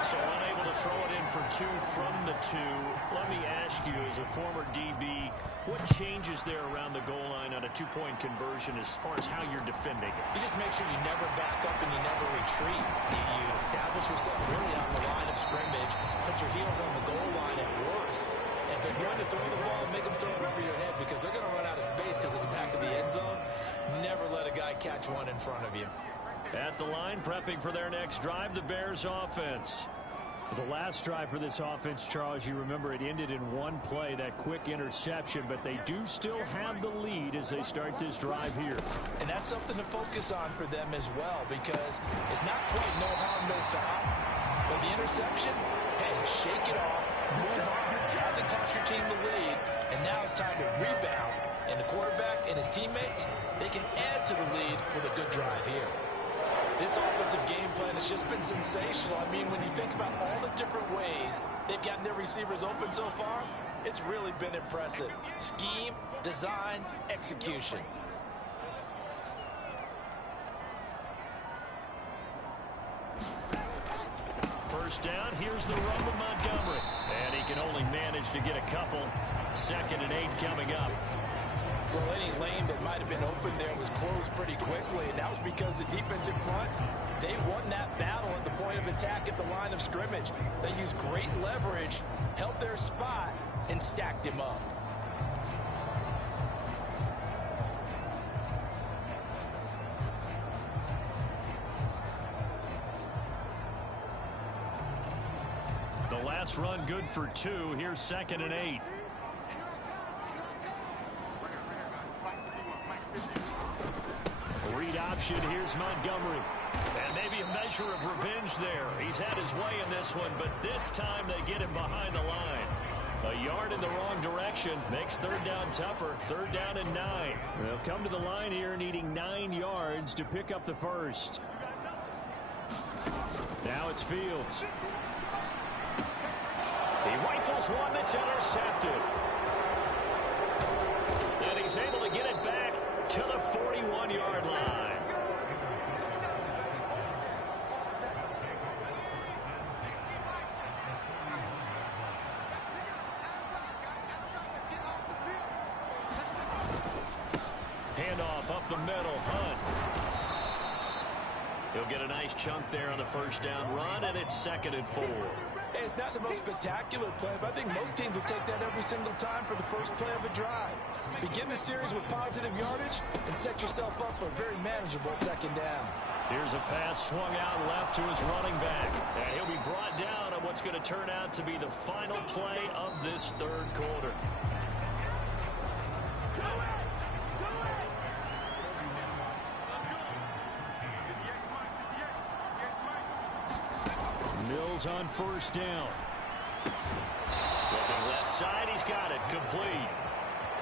So unable to throw it in for 2 from the 2. Let me ask you, as a former DB, what changes there around the goal line on a 2-point conversion as far as how you're defending it? You just make sure you never back up and you never retreat. You establish yourself really on the line of scrimmage, put your heels on the goal line at worst. And if they're going to throw the ball, make them throw it over your head because they're going to run out of space because of the back of the end zone. Never let a guy catch one in front of you. At the line, prepping for their next drive, the Bears offense. The last drive for this offense, Charles, you remember it ended in 1 play, that quick interception, but they do still have the lead as they start this drive here. And that's something to focus on for them as well because it's not quite no harm, no foul. But the interception, hey, shake it off, move on. Hasn't cost your team the lead, and now it's time to rebound. And the quarterback and his teammates, they can add to the lead with a good drive here. This offensive game plan has just been sensational. I mean, when you think about all the different ways they've gotten their receivers open so far, it's really been impressive. Scheme, design, execution. First down, here's the run to Montgomery. And he can only manage to get a couple. 2nd and 8 coming up. Well, any lane that might have been open there was closed pretty quickly, and that was because the defense in front, they won that battle at the point of attack at the line of scrimmage. They used great leverage, held their spot, and stacked him up. The last run good for 2. Here's 2nd and 8. Read option. Here's Montgomery. And maybe a measure of revenge there. He's had his way in this one, but this time they get him behind the line. A yard in the wrong direction makes 3rd down tougher. 3rd down and 9. They'll come to the line here needing 9 yards to pick up the first. Now it's Fields. He rifles one that's intercepted. And he's able to get it back to the 41-yard line. Handoff up the middle, Hunt. He'll get a nice chunk there on the first down run, and it's 2nd and 4. Hey, it's not the most spectacular play, but I think most teams will take that every single time for the first play of a drive. Begin the series with positive yardage and set yourself up for a very manageable 2nd down. Here's a pass swung out left to his running back. And he'll be brought down on what's going to turn out to be the final play of this 3rd quarter. Mills on first down. Looking left side, he's got it, complete.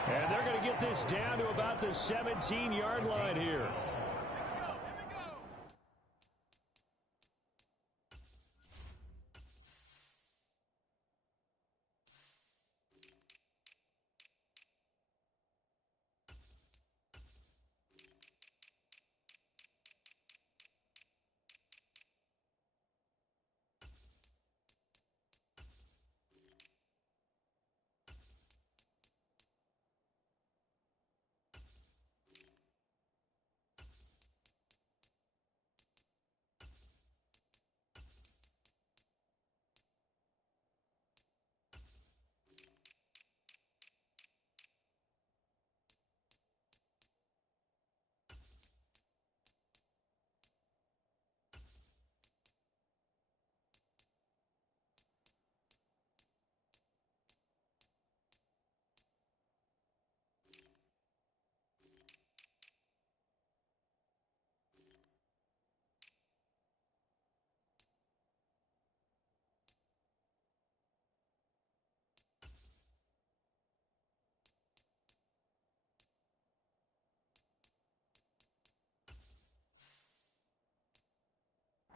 And they're going to get this down to about the 17-yard line here.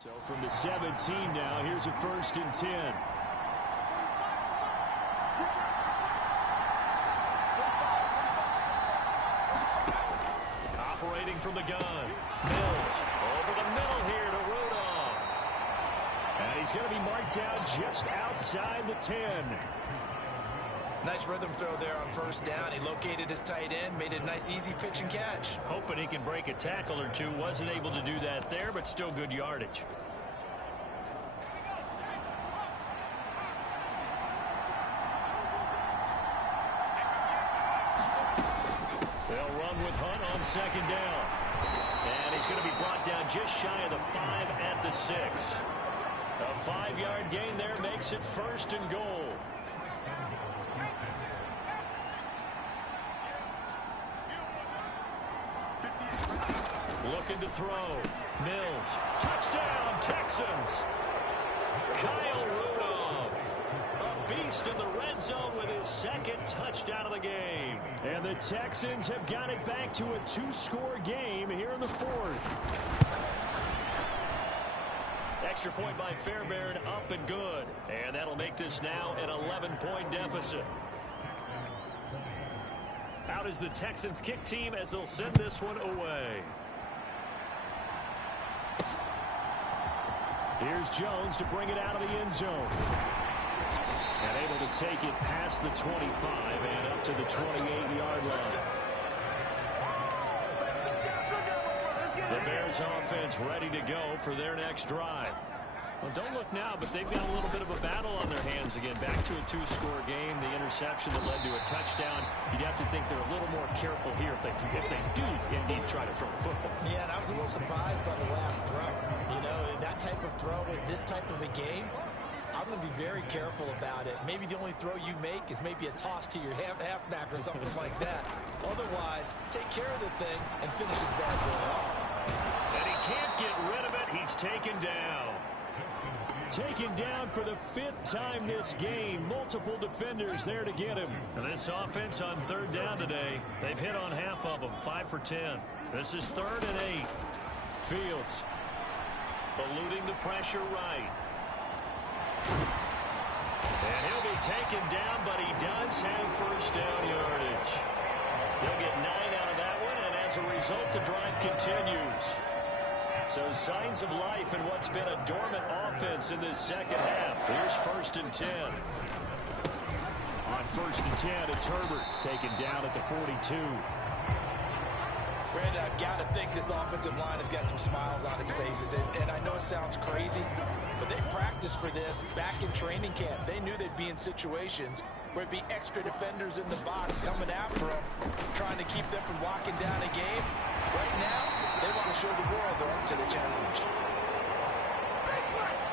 So from the 17 now, here's a 1st and 10. Operating from the gun. Mills over the middle here to Rudolph. And he's going to be marked down just outside the 10. Nice rhythm throw there on first down. He located his tight end, made it a nice easy pitch and catch. Hoping he can break a tackle or two. Wasn't able to do that there, but still good yardage. They'll run with Hunt on 2nd down. And he's going to be brought down just shy of the 5 at the 6. A 5-yard gain there makes it 1st and goal. Looking to throw. Mills. Touchdown, Texans. Kyle Rudolph. A beast in the red zone with his 2nd touchdown of the game. And the Texans have got it back to a 2-score game here in the 4th. Extra point by Fairbairn, up and good. And that'll make this now an 11-point deficit. Out is the Texans kick team as they'll send this one away. Here's Jones to bring it out of the end zone. And able to take it past the 25 and up to the 28-yard line. The Bears offense ready to go for their next drive. Well, don't look now, but they've got a little bit of a battle on their hands again. Back to a 2-score game. The interception that led to a touchdown. You'd have to think they're a little more careful here if they do indeed try to throw the football. Yeah, and I was a little surprised by the last throw. You know, that type of throw in this type of a game, I'm going to be very careful about it. Maybe the only throw you make is maybe a toss to your halfback or something like that. Otherwise, take care of the thing and finish this bad boy off. And he can't get rid of it. He's taken down. Taken down for the 5th time this game. Multiple defenders there to get him. And this offense on 3rd down today, they've hit on half of them, 5 for 10. This is 3rd and 8. Fields eluding the pressure right. And he'll be taken down, but he does have 1st down yardage. He'll get 9 out of that one, and as a result, the drive continues. So signs of life in what's been a dormant offense in this 2nd half. Here's 1st and 10. On 1st and 10, it's Herbert taken down at the 42. Brandon, I've got to think this offensive line has got some smiles on its faces. And I know it sounds crazy, but they practiced for this back in training camp. They knew they'd be in situations where it'd be extra defenders in the box coming after them, trying to keep them from locking down a game. Right now, they want to show the world they're up to the challenge.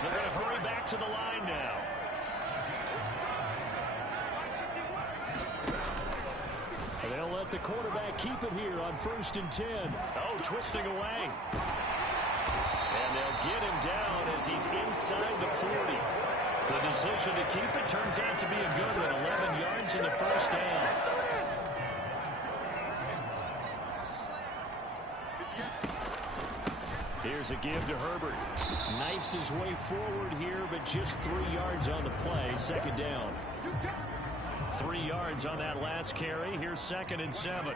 They're going to hurry back to the line now. They'll let the quarterback keep it here on 1st and 10. Oh, twisting away. And they'll get him down as he's inside the 40. The decision to keep it turns out to be a good one. 11 yards in the first down. Here's a give to Herbert. Knifes his way forward here, but just 3 yards on the play. Second down. 3 yards on that last carry. Here's 2nd and 7.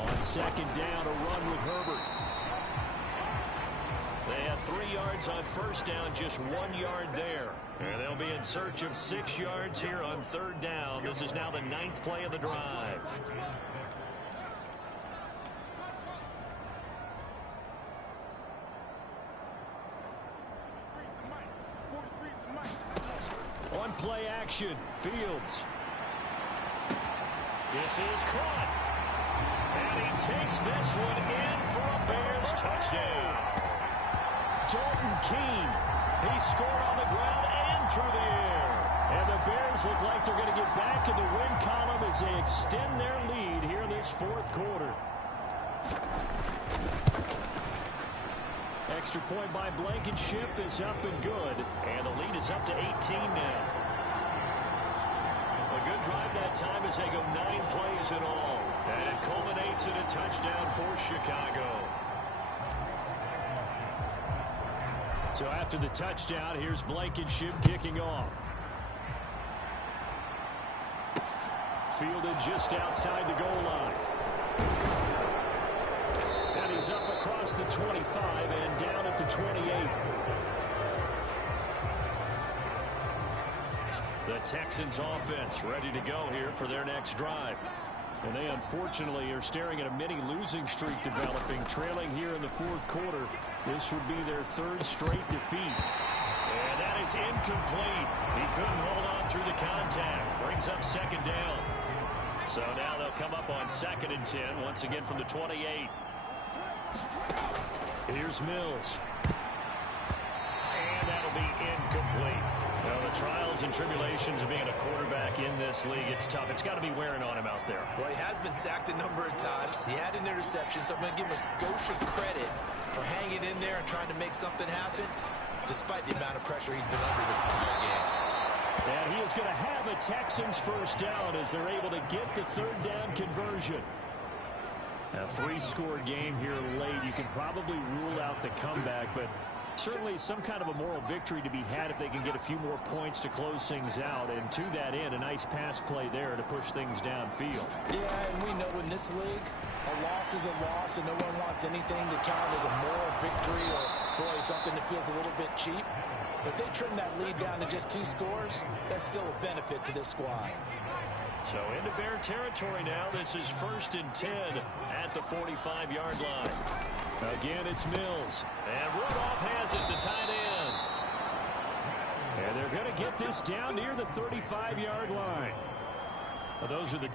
On second down, a run with Herbert. They had 3 yards on first down, just 1 yard there. And they'll be in search of 6 yards here on third down. This is now the 9th play of the drive. On play action, Fields. This is caught. And he takes this one in for a Bears touchdown. Dalton Keene. He scored on the ground and through the air. And the Bears look like they're going to get back in the win column as they extend their lead here in this fourth quarter. Extra point by Blankenship is up and good. And the lead is up to 18 now. A good drive that time as they go 9 plays in all. And it culminates in a touchdown for Chicago. So after the touchdown, here's Blankenship kicking off. Fielded just outside the goal line. And he's up across the 25 and down at the 28. The Texans offense ready to go here for their next drive. And they unfortunately are staring at a mini losing streak developing, trailing here in the fourth quarter. This would be their 3rd straight defeat. And that is incomplete. He couldn't hold on through the contact. Brings up 2nd down. So now they'll come up on 2nd and 10, once again from the 28. Here's Mills. And that'll be incomplete. Well, the trials and tribulations of being a quarterback in this league, it's tough. It's got to be wearing on him out there. Well, he has been sacked a number of times. He had an interception, so I'm going to give him a Scotia credit for hanging in there and trying to make something happen, despite the amount of pressure he's been under this entire game. And he is going to have a Texans first down as they're able to get the 3rd down conversion. A 3-score game here late. You can probably rule out the comeback, but certainly some kind of a moral victory to be had if they can get a few more points to close things out. And to that end, a nice pass play there to push things downfield. Yeah, and we know in this league, a loss is a loss, and no one wants anything to count as a moral victory or, boy, something that feels a little bit cheap. But if they trim that lead down to just 2 scores, that's still a benefit to this squad. So into Bear territory now. This is 1st and 10 at the 45-yard line. Again, it's Mills. And Rudolph has it, the tight end. And they're going to get this down near the 35-yard line. Well, those are the...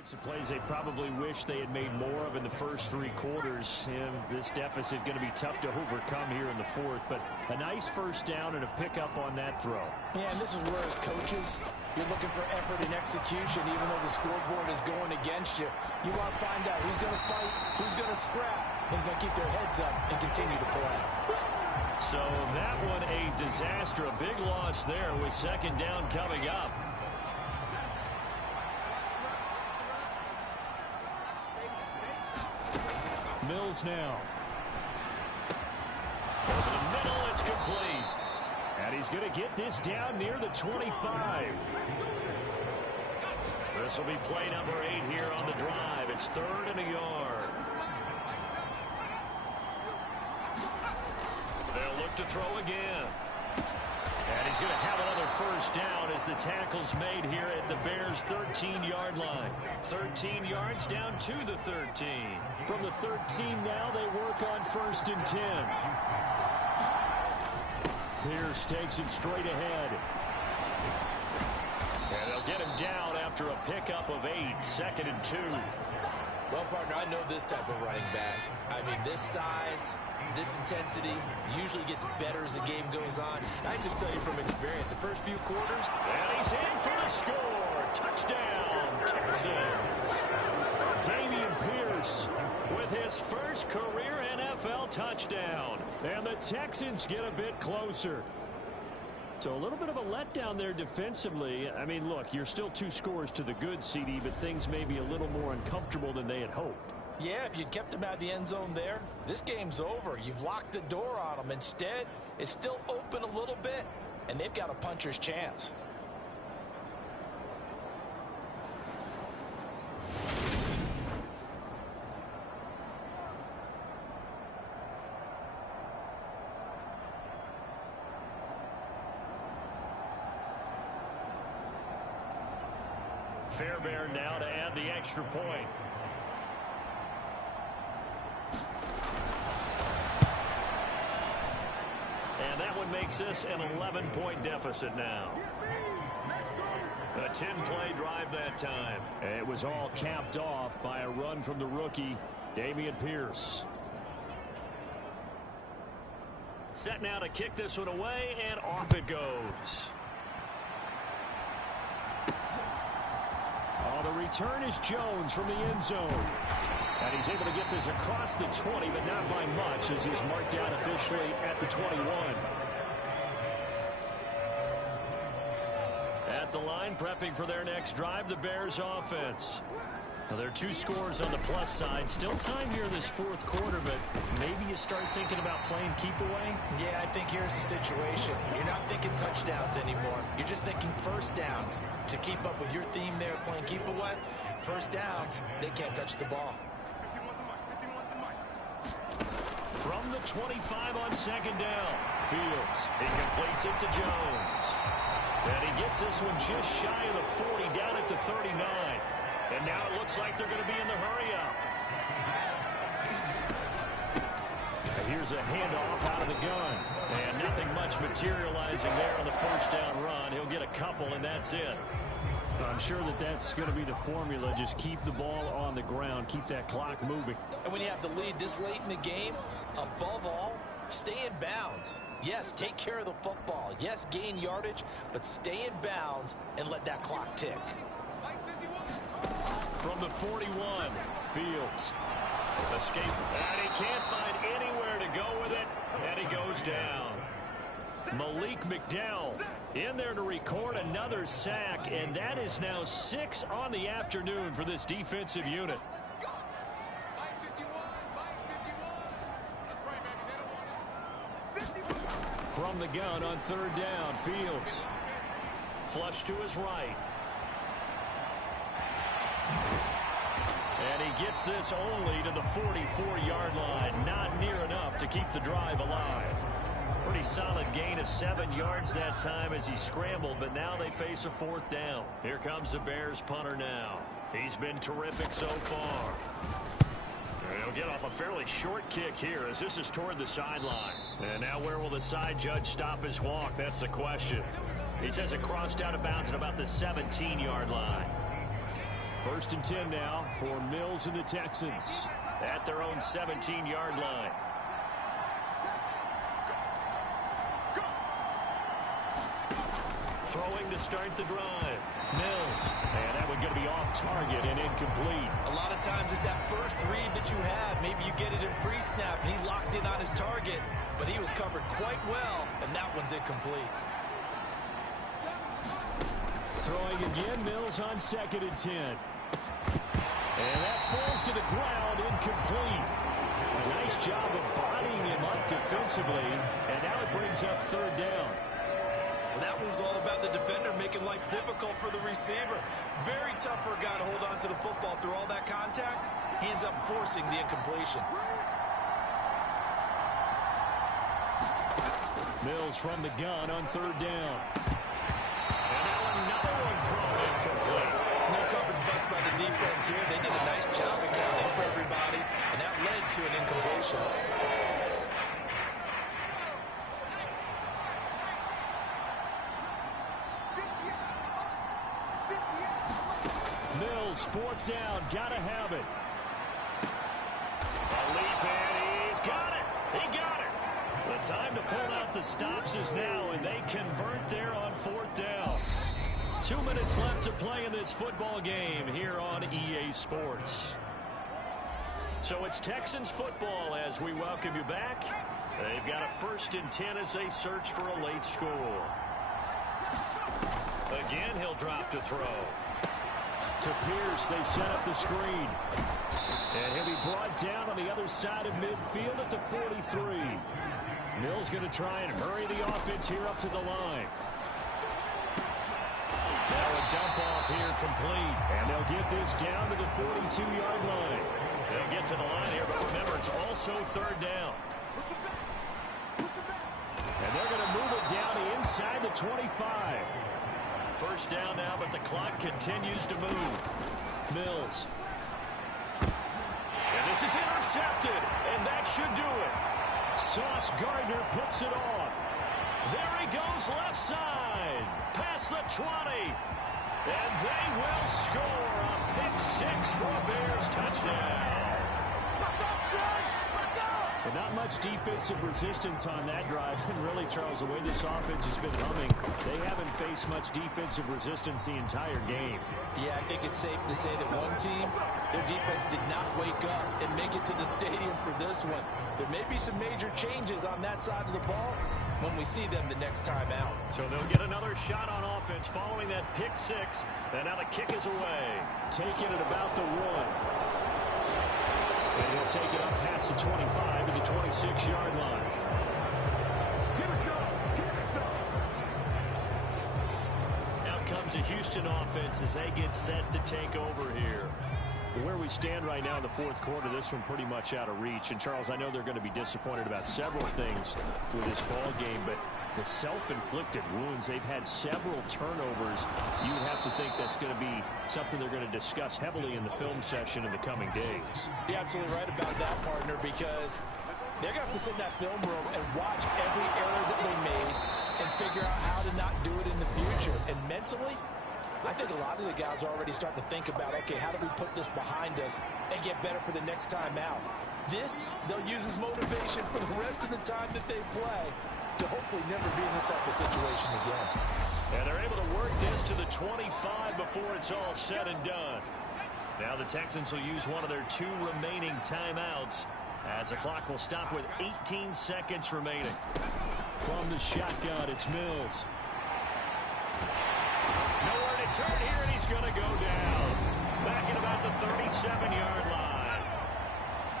types of plays they probably wish they had made more of in the first 3 quarters. And this deficit going to be tough to overcome here in the 4th. But a nice first down and a pickup on that throw. Yeah, and this is where as coaches, you're looking for effort and execution. Even though the scoreboard is going against you, you want to find out who's going to fight, who's going to scrap, who's going to keep their heads up and continue to play. So that one a disaster. A big loss there with 2nd down coming up. Mills now. Over the middle, it's complete. And he's going to get this down near the 25. This will be play number 8 here on the drive. It's 3rd and a yard. They'll look to throw again. And he's going to have another first down as the tackle's made here at the Bears' 13-yard line. 13 yards down to the 13. From the 13 now, they work on 1st and 10. Pierce takes it straight ahead. And they'll They'll get him down after a pickup of 8, 2nd and 2. Well, partner, I know this type of running back. I mean, this size, this intensity usually gets better as the game goes on. I just tell you from experience, the first few quarters. And he's in for the score. Touchdown, Texans. Dameon Pierce with his first career NFL touchdown. And the Texans get a bit closer. So a little bit of a letdown there defensively. I mean, look, you're still 2 scores to the good, CD, but things may be a little more uncomfortable than they had hoped. Yeah, if you'd kept him out of the end zone there, this game's over. You've locked the door on him. Instead, it's still open a little bit, and they've got a puncher's chance. Fairbairn now to add the extra point. And that one makes this an 11-point deficit now. A 10-play drive that time. It was all capped off by a run from the rookie, Dameon Pierce. Set now to kick this one away, and off it goes. Oh, the return is Jones from the end zone. And he's able to get this across the 20, but not by much, as he's marked down officially at the 21. At the line, prepping for their next drive, the Bears offense. Now, there are 2 scores on the plus side. Still time here in this 4th quarter, but maybe you start thinking about playing keep away? Yeah, I think here's the situation. You're not thinking touchdowns anymore. You're just thinking first downs. To keep up with your theme there, playing keep away, first downs, they can't touch the ball. From the 25 on 2nd down. Fields, he completes it to Jones. And he gets this one just shy of the 40, down at the 39. And now it looks like they're going to be in the hurry-up. Here's a handoff out of the gun. And nothing much materializing there on the first down run. He'll get a couple, and that's it. I'm sure that that's going to be the formula. Just keep the ball on the ground. Keep that clock moving. And when you have the lead this late in the game, above all, stay in bounds. Yes, take care of the football. Yes, gain yardage, but stay in bounds and let that clock tick. From the 41, Fields. Escape. And he can't find anywhere to go with it. And he goes down. Malik McDowell in there to record another sack. And that is now 6 on the afternoon for this defensive unit. From the gun on 3rd down, Fields. Flush to his right. And he gets this only to the 44-yard line. Not near enough to keep the drive alive. Pretty solid gain of 7 yards that time as he scrambled, but now they face a 4th down. Here comes the Bears punter now. He's been terrific so far. He'll get off a fairly short kick here as this is toward the sideline. And now where will the side judge stop his walk? That's the question. He says it crossed out of bounds at about the 17-yard line. 1st and 10 now for Mills and the Texans. At their own 17-yard line. Throwing to start the drive. Mills. And that one going to be off target and incomplete. A lot of times it's that first read that you have. Maybe you get it in pre-snap. He locked in on his target, but he was covered quite well, and that one's incomplete. Throwing again, Mills on 2nd and 10. And that falls to the ground, incomplete. A nice job of bodying him up defensively, and now it brings up 3rd down. Well, that one was all about the defender making life difficult for the receiver. Very tough for a guy to hold on to the football through all that contact. He ends up forcing the incompletion. Mills from the gun on 3rd down. And now another one thrown incomplete. No coverage bust by the defense here. They did a nice job accounting for everybody, and that led to an incompletion. Mills, fourth down, gotta have it. A leap, and he's got it. He got it. The time to pull out the stops is now, and they convert there on fourth down. 2 minutes left to play in this football game here on EA Sports. So it's Texans football as we welcome you back. They've got a 1st and 10 as they search for a late score. Again, he'll drop to throw. To Pierce, they set up the screen. And he'll be brought down on the other side of midfield at the 43. Mills going to try and hurry the offense here up to the line. Now a dump off here complete. And they'll get this down to the 42-yard line. They'll get to the line here, but remember, it's also 3rd down. And they're going to move it down to inside the 25. 1st down now, but the clock continues to move. Mills. And this is intercepted, and that should do it. Sauce Gardner picks it off. There he goes left side. Past the 20. And they will score a pick 6 for a Bears touchdown. But not much defensive resistance on that drive. And really, Charles, the way this offense has been humming, they haven't faced much defensive resistance the entire game. Yeah, I think it's safe to say that one team, their defense did not wake up and make it to the stadium for this one. There may be some major changes on that side of the ball when we see them the next time out. So they'll get another shot on offense following that pick 6. And now the kick is away. Taking it about the 1. And he'll take it up past the 25 to the 26-yard line. Now comes a Houston offense as they get set to take over here. Where we stand right now in the 4th quarter, this one pretty much out of reach. And, Charles, I know they're going to be disappointed about several things with this ball game, but the self-inflicted wounds, they've had several turnovers. You have to think that's going to be something they're going to discuss heavily in the film session in the coming days. You're absolutely right about that, partner, because they're going to have to sit in that film room and watch every error that they made and figure out how to not do it in the future. And mentally, I think a lot of the guys are already starting to think about, okay, how do we put this behind us and get better for the next time out? This, they'll use as motivation for the rest of the time that they play to hopefully never be in this type of situation again. And they're able to work this to the 25 before it's all said and done. Now the Texans will use one of their 2 remaining timeouts as the clock will stop with 18 seconds remaining. From the shotgun, it's Mills. Nowhere to turn here, and he's going to go down. Back at about the 37-yard line.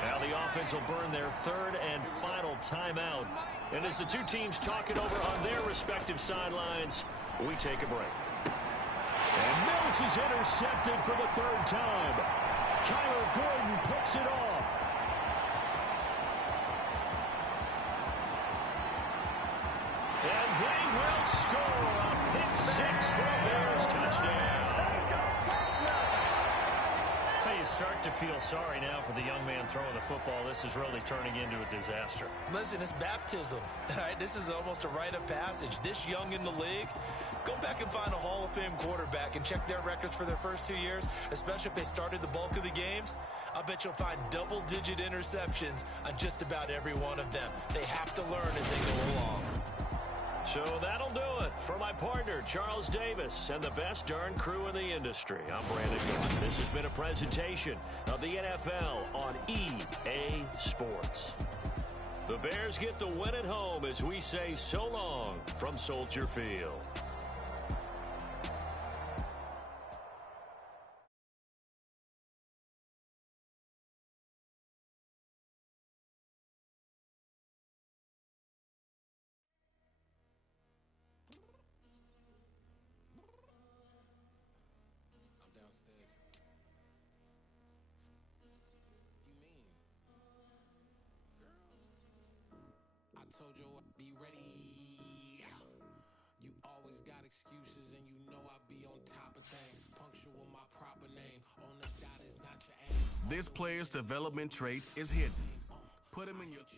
Now the offense will burn their 3rd and final timeout. And as the 2 teams talk it over on their respective sidelines, we take a break. And Mills is intercepted for the 3rd time. Kyler Gordon picks it off. And they will score a pick 6 for a Bears touchdown. You start to feel sorry now for the young man throwing the football. This is really turning into a disaster. Listen, it's baptism. All right, this is almost a rite of passage. This young in the league, go back and find a Hall of Fame quarterback and check their records for their first 2 years, especially if they started the bulk of the games. I bet you'll find double-digit interceptions on just about every one of them. They have to learn as they go along. So that'll do it for my partner, Charles Davis, and the best darn crew in the industry. I'm Brandon Gunn. This has been a presentation of the NFL on EA Sports. The Bears get the win at home as we say so long from Soldier Field. Told you I'd be ready. You always got excuses and you know I be on top of things. Punctual my proper name. On the shot is not your aim. This player's development trait is hidden. Put him in your